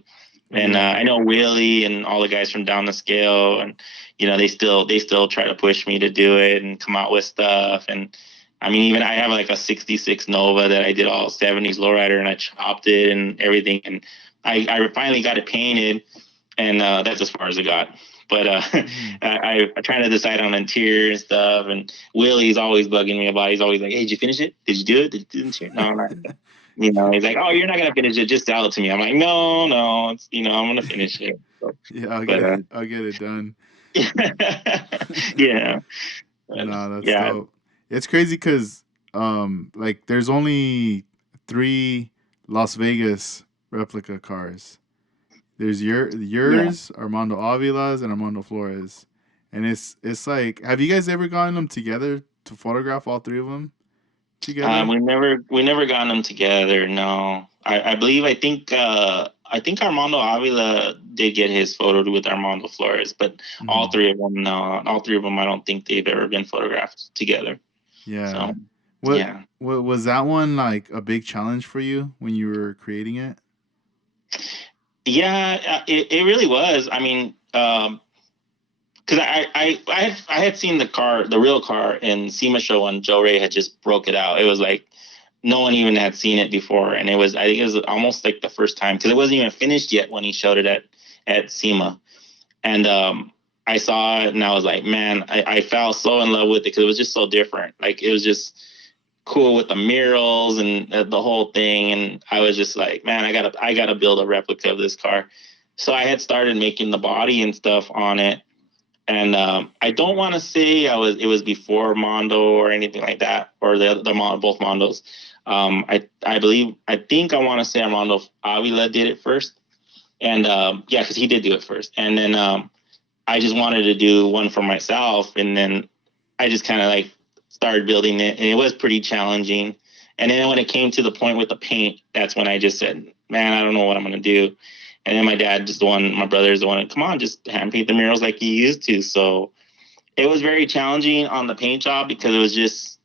And Yeah. I know Willie and all the guys from Down the Scale, and they still try to push me to do it and come out with stuff. And I mean, even I have like a '66 Nova that I did all '70s lowrider, and I chopped it and everything, and I finally got it painted, and that's as far as it got. But Hmm. I trying to decide on interior and stuff, and Willie's always bugging me about it. He's always like, "Hey, did you finish it? Did you do it? Did you do the interior?" No, I'm not. He's like, "Oh, you're not gonna finish it. Just sell it to me." I'm like, "No, no, I'm gonna finish it." So, Yeah, but I'll get it done. yeah, but, No, that's yeah, dope. It's crazy because like there's only three Las Vegas replica cars. There's yeah. yours, Armando Avila's, and Armando Flores, and it's like, have you guys ever gotten them together to photograph all three of them together? We never gotten them together. No, I think Armando Avila did get his photo with Armando Flores, but all Hmm. three of them, no, all three of them, I don't think they've ever been photographed together. Yeah. So What yeah. what was that one like a big challenge for you when you were creating it? Yeah, it really was. I mean, because I had seen the car, the real car in SEMA show when Joe Ray had just broke it out. It was like no one even had seen it before, and it was, I think it was almost like the first time because it wasn't even finished yet when he showed it at SEMA. And I saw it and I was like, man, I fell so in love with it because it was just so different. Like it was just cool with the murals and the whole thing. And I was just like, man, I gotta build a replica of this car. So I had started making the body and stuff on it. And I don't want to say it was before Mondo or anything like that, or both Mondos. I think I want to say Armando Avila did it first, and yeah, because he did do it first, and then I just wanted to do one for myself, and then I just kind of like started building it, and it was pretty challenging. And then when it came to the point with the paint, that's when I just said, "Man, I don't know what I'm gonna do." And then my brother's the one, come on, just hand paint the murals like you used to. So it was very challenging on the paint job because it was just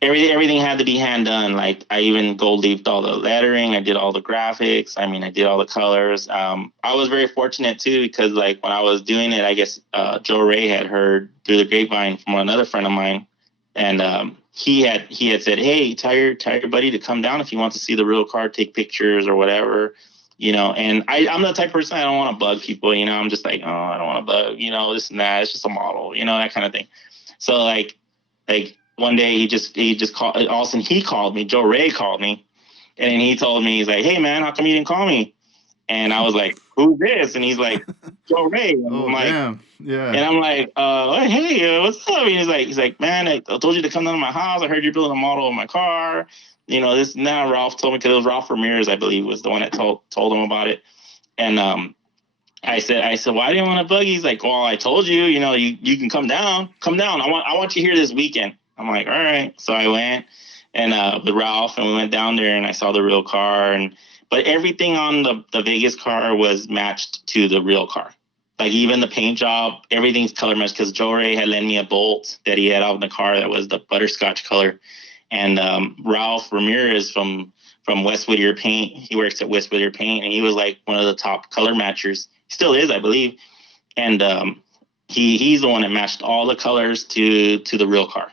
everything had to be hand done. Like I even gold leafed all the lettering. I did all the graphics. I mean, I did all the colors. I was very fortunate too because like when I was doing it, I guess Joe Ray had heard through the grapevine from another friend of mine, and he had said, "Hey, tell your buddy to come down if he wants to see the real car, take pictures or whatever." You know, and I'm the type of person I don't want to bug people. You know, I'm just like, oh, I don't want to bug. You know, this and that. It's just a model. You know, that kind of thing. So like one day he just called. All of a sudden he called me. Joe Ray called me, and then he told me, he's like, "Hey man, how come you didn't call me?" And I was like, "Who's this?" And he's like, "Joe Ray." Oh, damn. Yeah. And I'm like, hey, what's up? And he's like, man, I told you to come down to my house. I heard you're building a model of my car. You know, this now Ralph told me because it was Ralph Ramirez, I believe, was the one that told him about it. And I said, why do you want to bug? He's like, well, I told you, you know, you can come down. I want you here this weekend. I'm like, all right. So I went and with Ralph, and we went down there, and I saw the real car, and but everything on the Vegas car was matched to the real car. Like even the paint job, everything's color matched because Joe Ray had lent me a bolt that he had out in the car that was the butterscotch color, and Ralph Ramirez from West Whittier Paint, he works at West Whittier Paint, and he was like one of the top color matchers, still is, I believe. And he's the one that matched all the colors to the real car.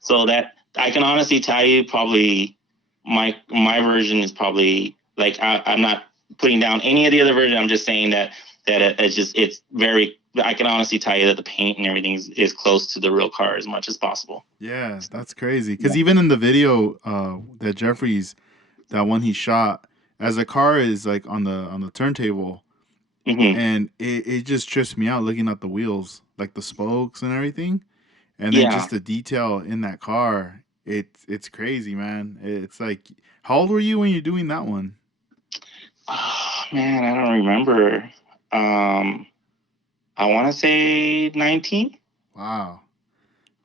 So that I can honestly tell you, probably my version is probably like I'm not putting down any of the other version. I'm just saying that it's very. I can honestly tell you that the paint and everything is close to the real car as much as possible. Yeah, that's crazy. Because even in the video that Jeffrey's, that one he shot, as the car is like on the turntable, Mm-hmm. and it just trips me out looking at the wheels, like the spokes and everything, and then Yeah. just the detail in that car. It's crazy, man. It's like, how old were you when you're doing that one? Oh, man, I don't remember. Um, I want to say 19, Wow,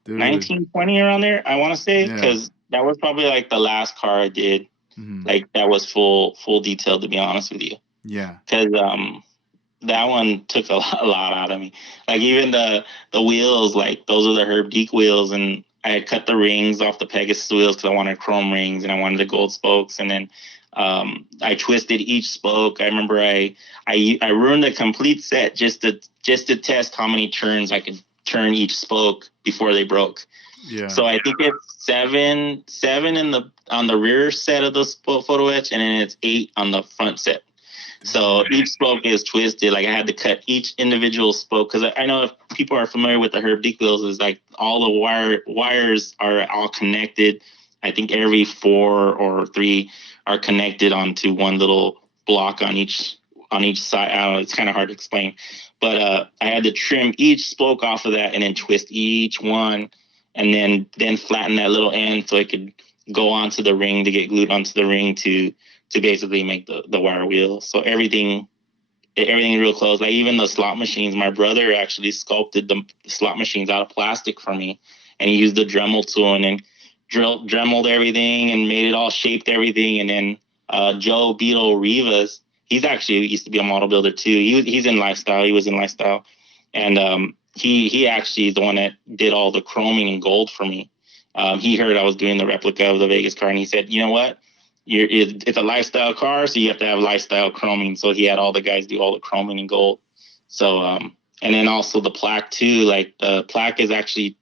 dude. 19, 20 around there. I want to say Yeah. because that was probably like the last car I did. Hmm. Like that was full detail, to be honest with you. Yeah. Because that one took a lot out of me. Like even the wheels, like those are the Herb Deek wheels, and I had cut the rings off the Pegasus wheels because I wanted chrome rings and I wanted the gold spokes, and then I twisted each spoke. I remember I ruined a complete set just to test how many turns I could turn each spoke before they broke. Yeah. So I think it's seven in the on the rear set of the photo etch, and then it's 8 on the front set. So Dang. each spoke is twisted. Like I had to cut each individual spoke because I know if people are familiar with the Herb Deek wheels, is like all the wires are all connected. I think every 4 or 3 are connected onto one little block on each side. I don't know, it's kind of hard to explain, but I had to trim each spoke off of that and then twist each one, and then flatten that little end so it could go onto the ring to get glued onto the ring to basically make the wire wheel. So everything real close. Like even the slot machines, my brother actually sculpted the slot machines out of plastic for me, and he used the Dremel tool and then dremeled everything and made it all shaped everything. And then Joe Beetle Rivas, he's actually used to be a model builder too. He's in lifestyle. He was in lifestyle, and he actually is the one that did all the chroming and gold for me. He heard I was doing the replica of the Vegas car, and he said, "You know what? it's a lifestyle car, so you have to have lifestyle chroming. So he had all the guys do all the chroming in gold. So and then also the plaque too. Like the plaque is actually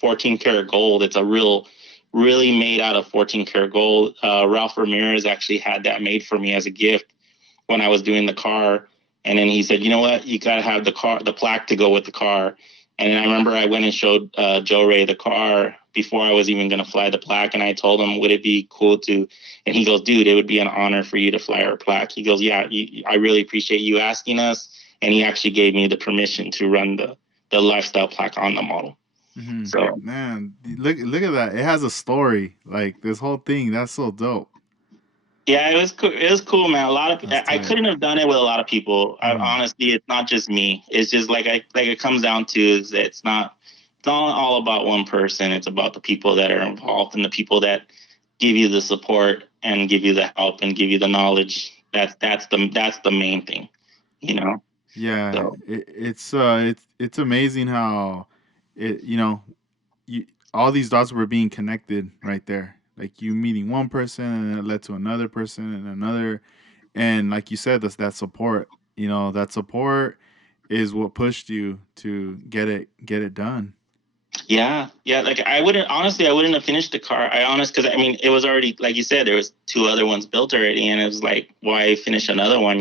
14 karat gold. It's a really made out of 14 karat gold. Ralph Ramirez actually had that made for me as a gift when I was doing the car. And then he said, you know what, you gotta have the plaque to go with the car. And then I remember I went and showed Joe Ray the car before I was even gonna fly the plaque, and I told him, would it be cool to? And he goes, dude, it would be an honor for you to fly our plaque. He goes, yeah, I really appreciate you asking us. And he actually gave me the permission to run the lifestyle plaque on the model. Hmm. So Man, look at that. It has a story. Like this whole thing. That's so dope. yeah, it was cool. It was cool, man. A lot of That's I tight. couldn't have done it with a lot of people. Hmm. Honestly, it's not just me. It's just like it comes down to is that it's not all about one person. It's about the people that are involved and the people that give you the support and give you the help and give you the knowledge. That's the main thing, you know. Yeah, So it's amazing how it you all these dots were being connected right there. Like you meeting one person and it led to another person and another, and like you said, that's that support. That support is what pushed you to get it done. yeah. Like I wouldn't have finished the car. Because I mean, it was already like you said, there was two other ones built already, and it was like, why finish another one,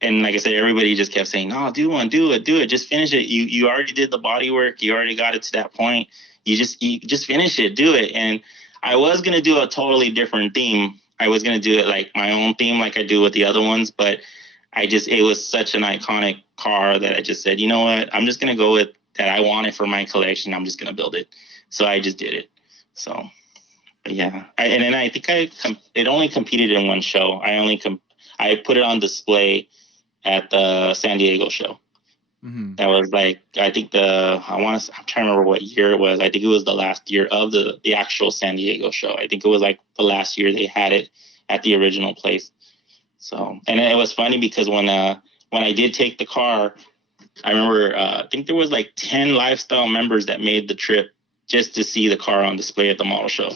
And like I said, everybody just kept saying, "No, do one, do it, just finish it. You already did the body work. You already got it to that point. You just finish it, do it." And I was gonna do a totally different theme. I was gonna do it like my own theme, like I do with the other ones. But it was such an iconic car that I just said, you know what? I'm just gonna go with that. I want it for my collection. I'm just gonna build it. So I just did it. So yeah, and then I think it only competed in one show. I put it on display at the San Diego show. Hmm. That was like I think I'm trying to remember what year it was. I think it was the last year of the actual San Diego show. I think it was like the last year they had it at the original place. So and it was funny because when I did take the car, I remember I think there was like 10 lifestyle members that made the trip just to see the car on display at the model show.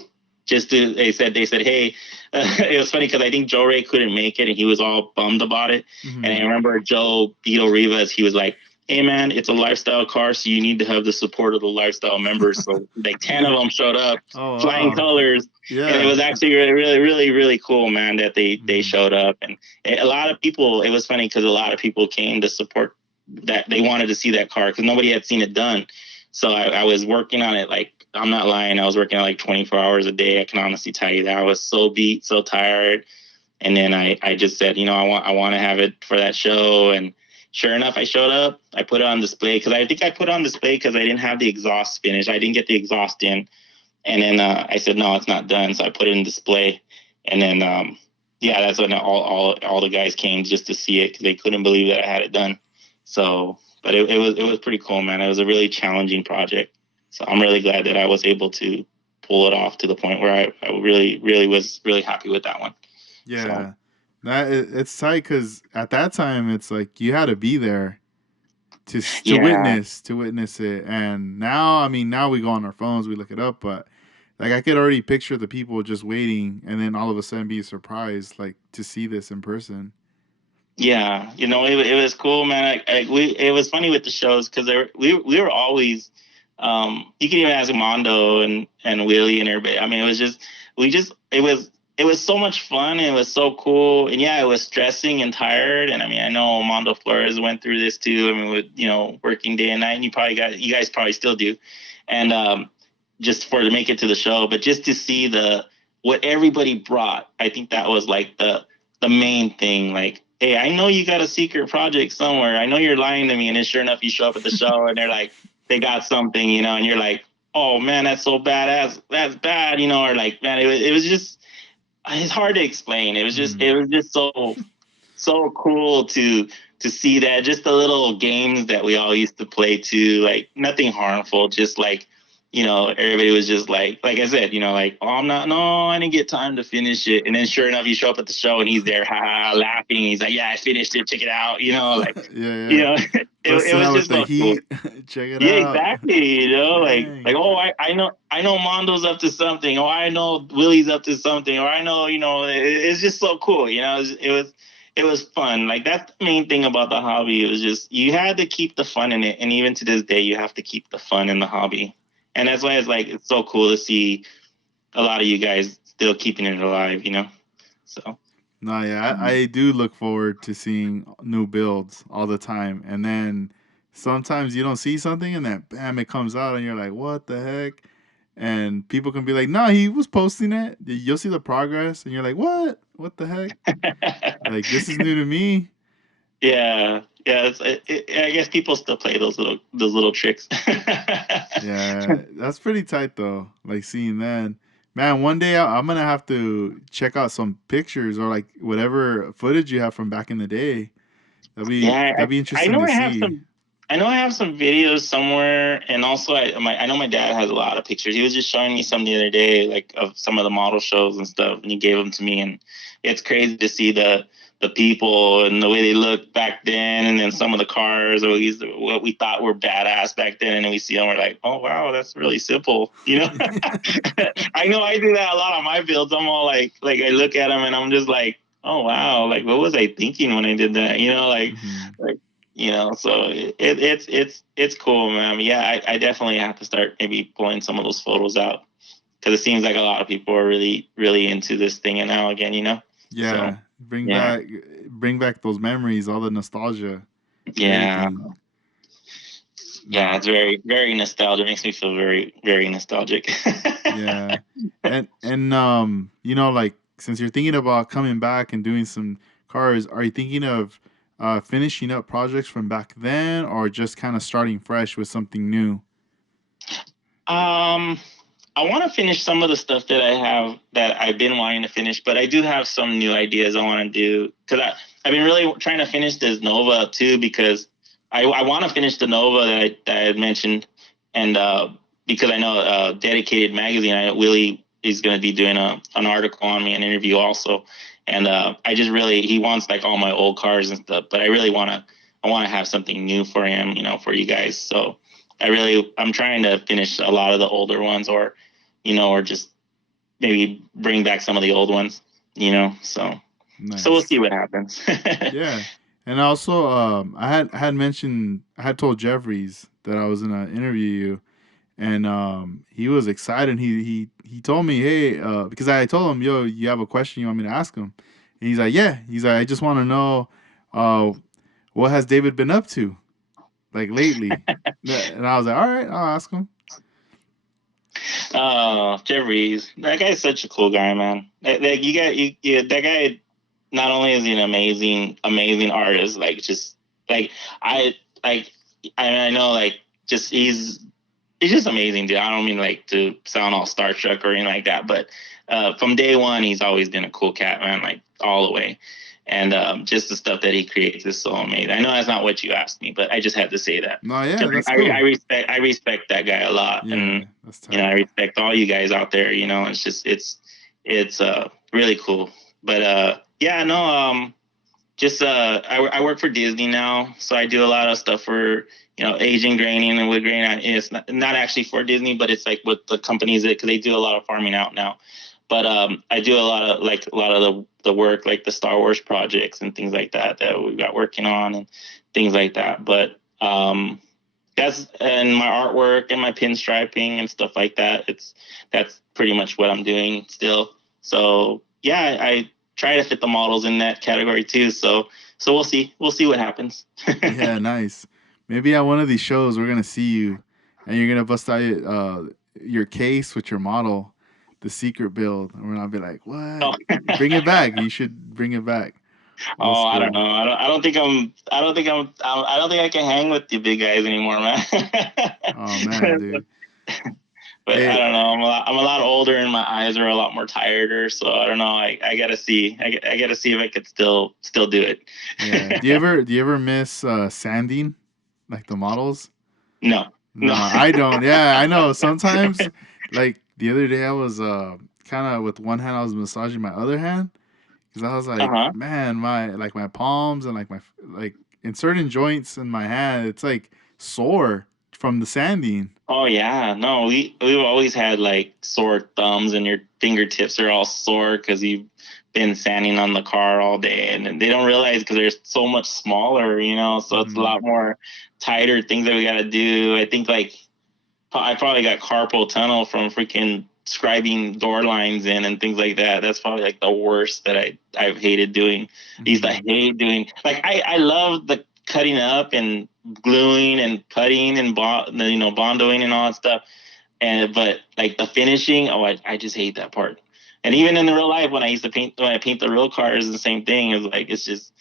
They said, hey, it was funny because I think Joe Ray couldn't make it and he was all bummed about it. And I Hmm. remember Joe Beetle Rivas, he was like, hey man, it's a lifestyle car, so you need to have the support of the lifestyle members. So like 10 of them showed up, Oh flying wow. colors. And it Yeah. was actually really, really, really, really cool, man, that they Hmm. showed up. And a lot of people, it was funny because a lot of people came to support that they wanted to see that car because nobody had seen it done. So I was working on it like I'm not lying. I was working like 24 hours a day. I can honestly tell you that I was so beat, so tired. And then I just said, I want to have it for that show. And sure enough, I showed up. I put it on display because I think I put it on display because I didn't have the exhaust finished. I didn't get the exhaust in. And then I said, no, it's not done. So I put it in display. And then yeah, that's when all the guys came just to see it because they couldn't believe that I had it done. So, but it was pretty cool, man. It was a really challenging project. So I'm really glad that I was able to pull it off to the point where I really, really was really happy with that one. So Yeah. It's tight because at that time it's like you had to be there to yeah, witness it, and now I mean now we go on our phones, we look it up, but like I could already picture the people just waiting, and then all of a sudden be surprised like to see this in person. yeah, it was cool, man. It was funny with the shows because we were always, you can even ask Mondo and Willie and everybody. I mean, it was just we just it was so much fun. And it was so cool, and yeah, it was stressing and tired. And I mean, I know Mondo Flores went through this too. I mean, with working day and night, and you guys probably still do, and just for to make it to the show, but just to see the what everybody brought, I think that was like the main thing. Like, hey, I know you got a secret project somewhere. I know you're lying to me. And then sure enough, you show up at the show and they're like, they got something, and you're like, oh man, that's so badass. That's bad, or like, man, it was just, it's hard to explain. Mm. It was just so cool to see that. Just the little games that we all used to play too, like nothing harmful, just like everybody was just like I said, like, oh, I'm not, no, I didn't get time to finish it. And then sure enough, you show up at the show and he's there, ha, laughing. He's like, yeah, I finished it. Check it out. Like, Yeah, you yeah. know, it busting was out with just the so cool. heat. Check it Yeah, out. exactly. Like Dang. oh, I know Mondo's up to something, or I know Willie's up to something, or I know it's just so cool. It was fun. Like that's the main thing about the hobby. It was just you had to keep the fun in it, and even to this day, you have to keep the fun in the hobby, and that's why it's so cool to see a lot of you guys still keeping it alive. So No, yeah, I do look forward to seeing new builds all the time. And then sometimes you don't see something and then bam, it comes out and you're like, what the heck? And people can be like, no, he was posting it. You'll see the progress and you're like, what? What the heck? Like, this is new to me. yeah, yeah. I guess people still play those little tricks. Yeah, that's pretty tight though. Like seeing that. Man, one day I'm gonna have to check out some pictures or like whatever footage you have from back in the day. Yeah, That'd be I interesting know to I have see. some. I know I have some videos somewhere, and also I know my dad has a lot of pictures. He was just showing me some the other day, like of some of the model shows and stuff, and he gave them to me, and it's crazy to see the people and the way they look back then, and then some of the cars, or at least what we thought were badass back then, and then we see them, we're like, oh wow, that's really simple. I know I do that a lot on my builds. I'm all like I look at them and I'm just like, oh wow, like what was I thinking when I did that? Hmm. Like so it's cool, man. I mean, yeah, I definitely have to start maybe pulling some of those photos out because it seems like a lot of people are really really into this thing and now again. So Yeah, yeah, bring back those memories, all the nostalgia, yeah, everything. yeah. Nah, It's very very nostalgic. It makes me feel very very nostalgic. yeah, and like since you're thinking about coming back and doing some cars, are you thinking of finishing up projects from back then, or just kind of starting fresh with something new? um, I want to finish some of the stuff that I have that I've been wanting to finish, but I do have some new ideas I want to do because I've been really trying to finish this Nova too because I want to finish the Nova that I had mentioned, and because I know Dedicated Magazine, Willie is going to be doing an article on me, an interview also, and I just really he wants like all my old cars and stuff, but I want to have something new for him, for you guys, so. I'm trying to finish a lot of the older ones or just maybe bring back some of the old ones. So we'll Nice. see what happens. Yeah. And also, I had mentioned, I had told Jeffries that I was gonna interview you, and he was excited. He told me, hey, because I told him, yo, you have a question you want me to ask him, and he's like, yeah. He's like, I just want to know, uh, what has David been up to, like lately? And I was like, all right, I'll ask him. Jeffries, that guy's such a cool guy, man. That guy. Not only is he an amazing, amazing artist, like just like I like I know like just he's just amazing, dude. I don't mean like to sound all starstruck or anything like that, but from day one, he's always been a cool cat, man, like all the way. And just the stuff that he creates is so amazing. I know that's not what you asked me, but I just had to say that No, yeah, because that's I cool. respect that guy a lot, and Yeah, that's tight. I respect all you guys out there. It's just it's really cool. But yeah, no, just I work for Disney now, so I do a lot of stuff for aging graining and wood grain. It's not actually for Disney, but it's like with the companies that because they do a lot of farming out now. But I do a lot of the work like the Star Wars projects and things like that we've got working on and things like that. But that's and my artwork and my pinstriping and stuff like that. That's pretty much what I'm doing still. So yeah, I try to fit the models in that category too. So we'll see what happens. Yeah, nice. Maybe at one of these shows we're gonna see you, and you're gonna bust out your case with your model, the secret build, and we're gonna be like, "What? Oh, Bring it back! You should bring it back, old oh, I don't school." know. I don't think I can hang with the big guys anymore, man. Oh man, dude. But I Hey, don't know. I'm a lot older and my eyes are a lot more tireder. So I don't know. I gotta see. I gotta see if I could still do it. yeah. Do you ever miss sanding, like the models? No, No, no. I don't. Yeah, I know. Sometimes, like the other day, I was kind of with one hand, I was massaging my other hand because I was Uh like, huh. man, my palms and like in certain joints in my hand, it's like sore from the sanding. Oh yeah, no, we've always had like sore thumbs and your fingertips are all sore because you've been sanding on the car all day, and they don't realize because they're so much smaller, so it's a Hmm. lot more tighter things that we got to do. I think like I probably got carpal tunnel from freaking scribing door lines in and things like that. That's probably like the worst that I've hated doing. I used to Hmm. hate doing like I love the cutting up and gluing and putting and bondoing and all that stuff. And but like the finishing, oh, I just hate that part. And even in the real life, when I paint the real cars, the same thing. It's like it's just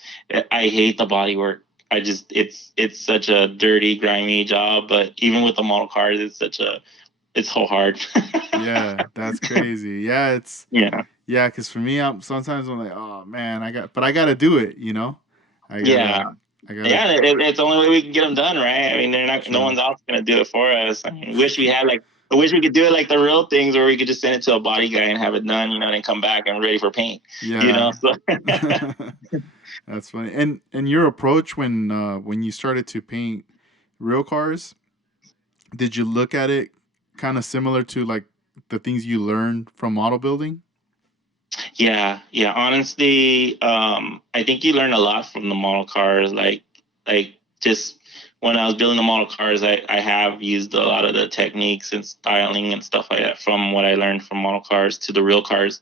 I hate the body work. I just it's such a dirty, grimy job. But even with the model cars, it's so hard. Yeah, that's crazy. Yeah, it's Yeah, yeah, because for me, I'm like, oh man, but I gotta do it. I yeah, gotta, I gotta. yeah. It's the only way we can get them done, right? I mean, they're not. No True. one's else gonna do it for us. I mean, wish we had like. I wish we could do it like the real things, where we could just send it to a body guy and have it done, and then come back and ready for paint. Yeah. So That's funny. And your approach when you started to paint real cars, did you look at it kind of similar to like the things you learned from model building? yeah, yeah. Honestly, I think you learn a lot from the model cars. Like just when I was building the model cars, I have used a lot of the techniques and styling and stuff like that from what I learned from model cars to the real cars.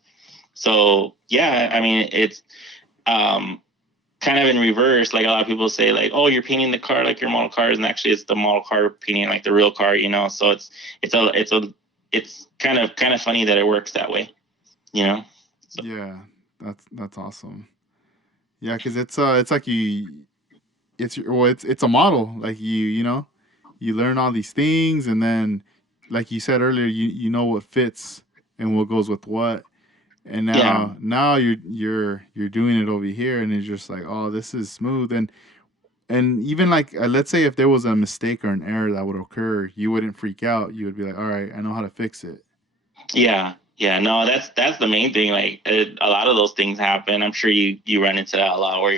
So yeah, I mean it's um, kind of in reverse. Like a lot of people say, like, "Oh, you're painting the car like your model cars," and actually it's the model car painting like the real car. So it's kind of funny that it works that way. You know. So Yeah, that's awesome. Yeah, because it's like it's a model. Like you learn all these things, and then like you said earlier, you know what fits and what goes with what. And yeah, now you're doing it over here, and it's just like, oh, this is smooth. And even like let's say if there was a mistake or an error that would occur, you wouldn't freak out. You would be like, all right, I know how to fix it. yeah, yeah. No, that's the main thing. Like a lot of those things happen. I'm sure you run into that a lot where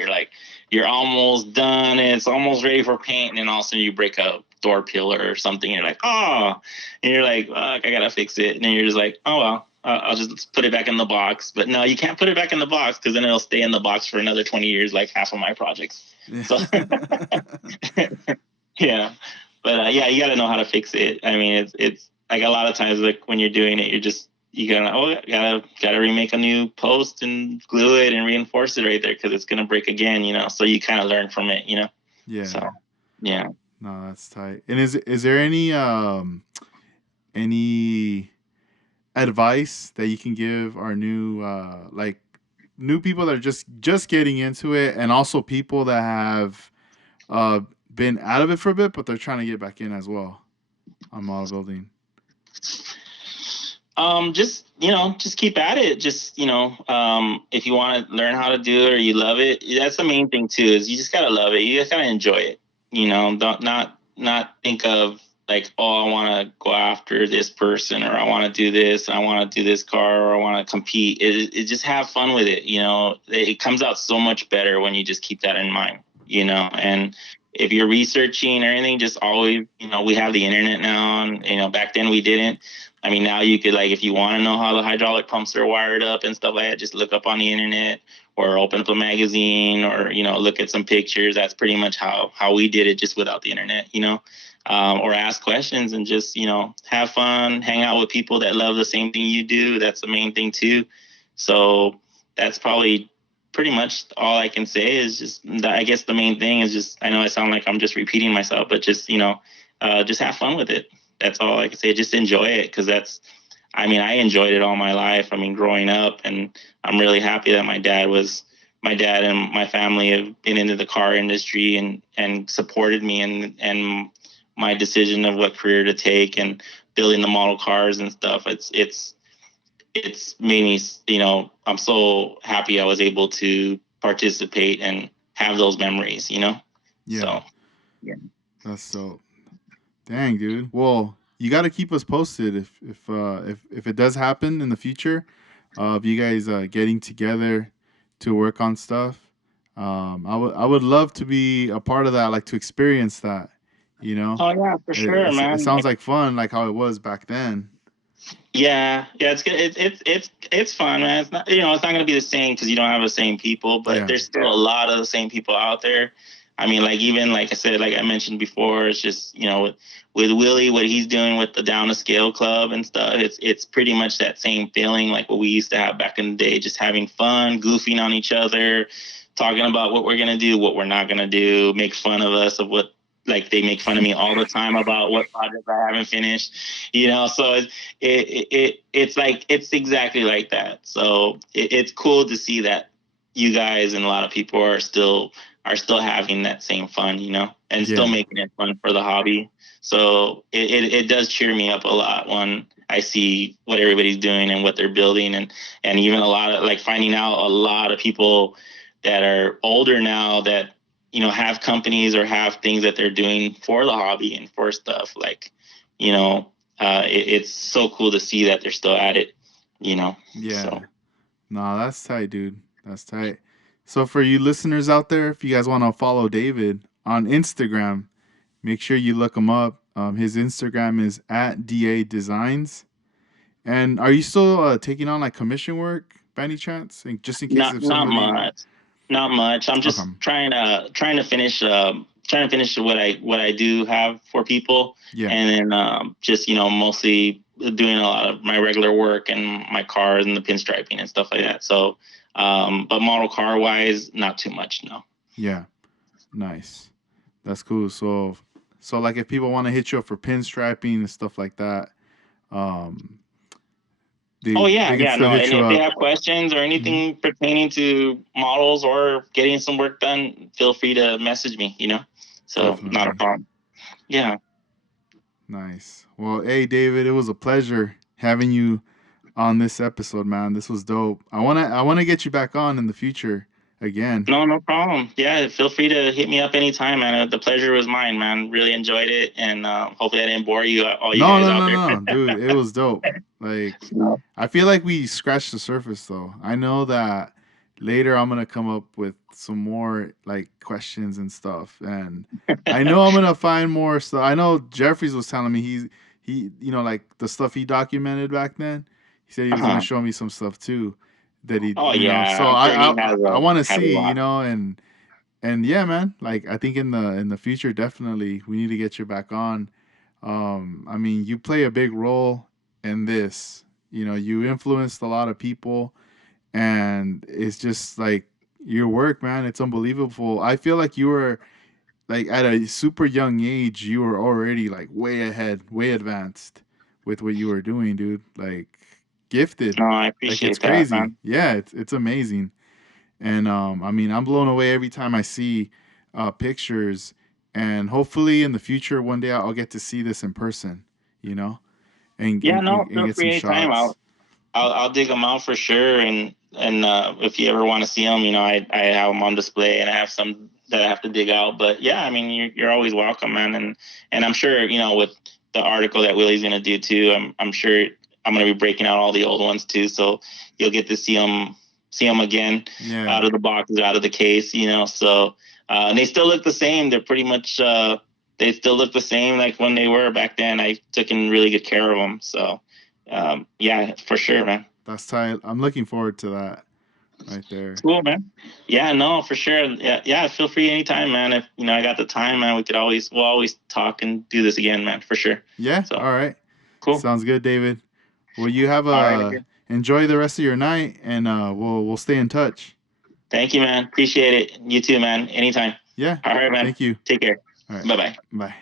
you're almost done and it's almost ready for paint, and then all of a sudden you break a door pillar or something. You're like, oh, and you're like, fuck, I gotta fix it, and then you're just like, oh well. I'll just put it back in the box, but no, you can't put it back in the box because then it'll stay in the box for another 20 years, like half of my projects. Yeah. So yeah, but yeah, you got to know how to fix it. I mean, it's like a lot of times, like when you're doing it, you gotta remake a new post and glue it and reinforce it right there because it's gonna break again. So you kind of learn from it. So Yeah. yeah. No, that's tight. And is there any advice that you can give our new like new people that are just getting into it, and also people that have uh been out of it for a bit but they're trying to get back in as well on model building? Just keep at it. Just if you want to learn how to do it or you love it, that's the main thing too. Is you just gotta love it. You just gotta enjoy it. Don't not think of like, oh, I want to go after this person or I want to do this, I want to do this car or I want to compete. It just have fun with it. It comes out so much better when you just keep that in mind. And if you're researching or anything, just always, we have the internet now, and back then we didn't. I mean, now you could, like, if you want to know how the hydraulic pumps are wired up and stuff like that, just look up on the internet or open up a magazine or look at some pictures. That's pretty much how we did it, just without the internet. Or ask questions and just have fun, hang out with people that love the same thing you do. That's the main thing too. So that's probably pretty much all I can say. Is just, I guess the main thing is just, I know I sound like I'm just repeating myself, but just have fun with it. That's all I can say. Just enjoy it, because I mean, I enjoyed it all my life. I mean, growing up, and I'm really happy that my dad and my family have been into the car industry and supported me and my decision of what career to take and building the model cars and stuff. It's made me, I'm so happy I was able to participate and have those memories. Yeah, So yeah. that's so dang, dude. Well, you got to keep us posted if it does happen in the future of you guys getting together to work on stuff. I would love to be a part of that, like to experience that. You know, Oh yeah, for sure, it man. sounds like fun, like how it was back then. Yeah, yeah, it's good. It's fun, man. It's not, it's not gonna be the same because you don't have the same people, but Yeah, there's still a lot of the same people out there. I mean, like even like I said, like I mentioned before, it's just with Willie, what he's doing with the Down to Scale Club and stuff. It's pretty much that same feeling like what we used to have back in the day, just having fun, goofing on each other, talking about what we're gonna do, what we're not gonna do, make fun of us of what like they make fun of me all the time about what projects I haven't finished, So it's like it's exactly like that. So it's cool to see that you guys and a lot of people are still having that same fun, and still yeah, making it fun for the hobby. So it does cheer me up a lot when I see what everybody's doing and what they're building, and even a lot of like finding out a lot of people that are older now that have companies or have things that they're doing for the hobby and for stuff like you know it's so cool to see that they're still at it, yeah. So Nah, that's tight, dude. That's tight. So for you listeners out there, if you guys want to follow David on Instagram, make sure you look him up. His Instagram is at DA Designs. And are you still taking on like commission work by any chance? And just in case not if not somebody. much, not much. I'm Okay. just trying to finish what I do have for people, Yeah. and then just mostly doing a lot of my regular work and my cars and the pinstriping and stuff like that. So but model car wise, not too much, no. Yeah. Nice. That's cool. So like if people want to hit you up for pinstriping and stuff like that, um, Oh they yeah, can yeah, still no. hit And you if they up. have questions or Mhm. anything pertaining to models or getting some work done, feel free to message me. So not a Definitely. problem. Yeah. Nice. Well, hey David, it was a pleasure having you on this episode, man. This was dope. I wanna get you back on in the future again. No, no problem. Yeah, feel free to hit me up anytime, man. The pleasure was mine, man. Really enjoyed it, and hopefully I didn't bore you, all you No, guys no, out no, there. no, dude. It was dope. Like, No. I feel like we scratched the surface, though. I know that later I'm gonna come up with some more like questions and stuff, and I know I'm gonna find more stuff. I know Jeffries was telling me like the stuff he documented back then. He said he was gonna Uh-huh. show me some stuff too that he, Oh So yeah, I'm sure I he I, has I a want to has a see, lot. and yeah, man. Like I think in the future, definitely we need to get you back on. I mean, you play a big role in this. You influenced a lot of people, and it's just like your work, man. It's unbelievable. I feel like you were like at a super young age, you were already like way ahead, way advanced with what you were doing, dude. Like gifted. No, I Like it's appreciate that, crazy. man. Yeah, it's amazing. And I mean, I'm blown away every time I see pictures. And hopefully, in the future, one day I'll get to see this in person. You know, and Yeah, and, no, and feel get some free anytime. shots. I'll dig them out for sure. And if you ever want to see them, I have them on display, and I have some that I have to dig out. But yeah, I mean, you're always welcome, man. And I'm sure with the article that Willie's gonna do too. I'm sure I'm gonna be breaking out all the old ones too, so you'll get to see them again, out Yeah, of the boxes, out of the case. So and they still look the same. They're pretty much they still look the same like when they were back then. I took in really good care of them. So yeah, for sure, man. that's tight. I'm looking forward to that right there. Cool, man. Yeah, no, for sure. Yeah, yeah. Feel free anytime, man. If I got the time, man, we'll always talk and do this again, man, for sure. Yeah, So all right. cool. Sounds good, David. Well, you have All right. a enjoy the rest of your night, and we'll stay in touch. Thank you, man. Appreciate it. You too, man. Anytime. Yeah, All right, man. thank you. Take care. All right, Bye bye. bye.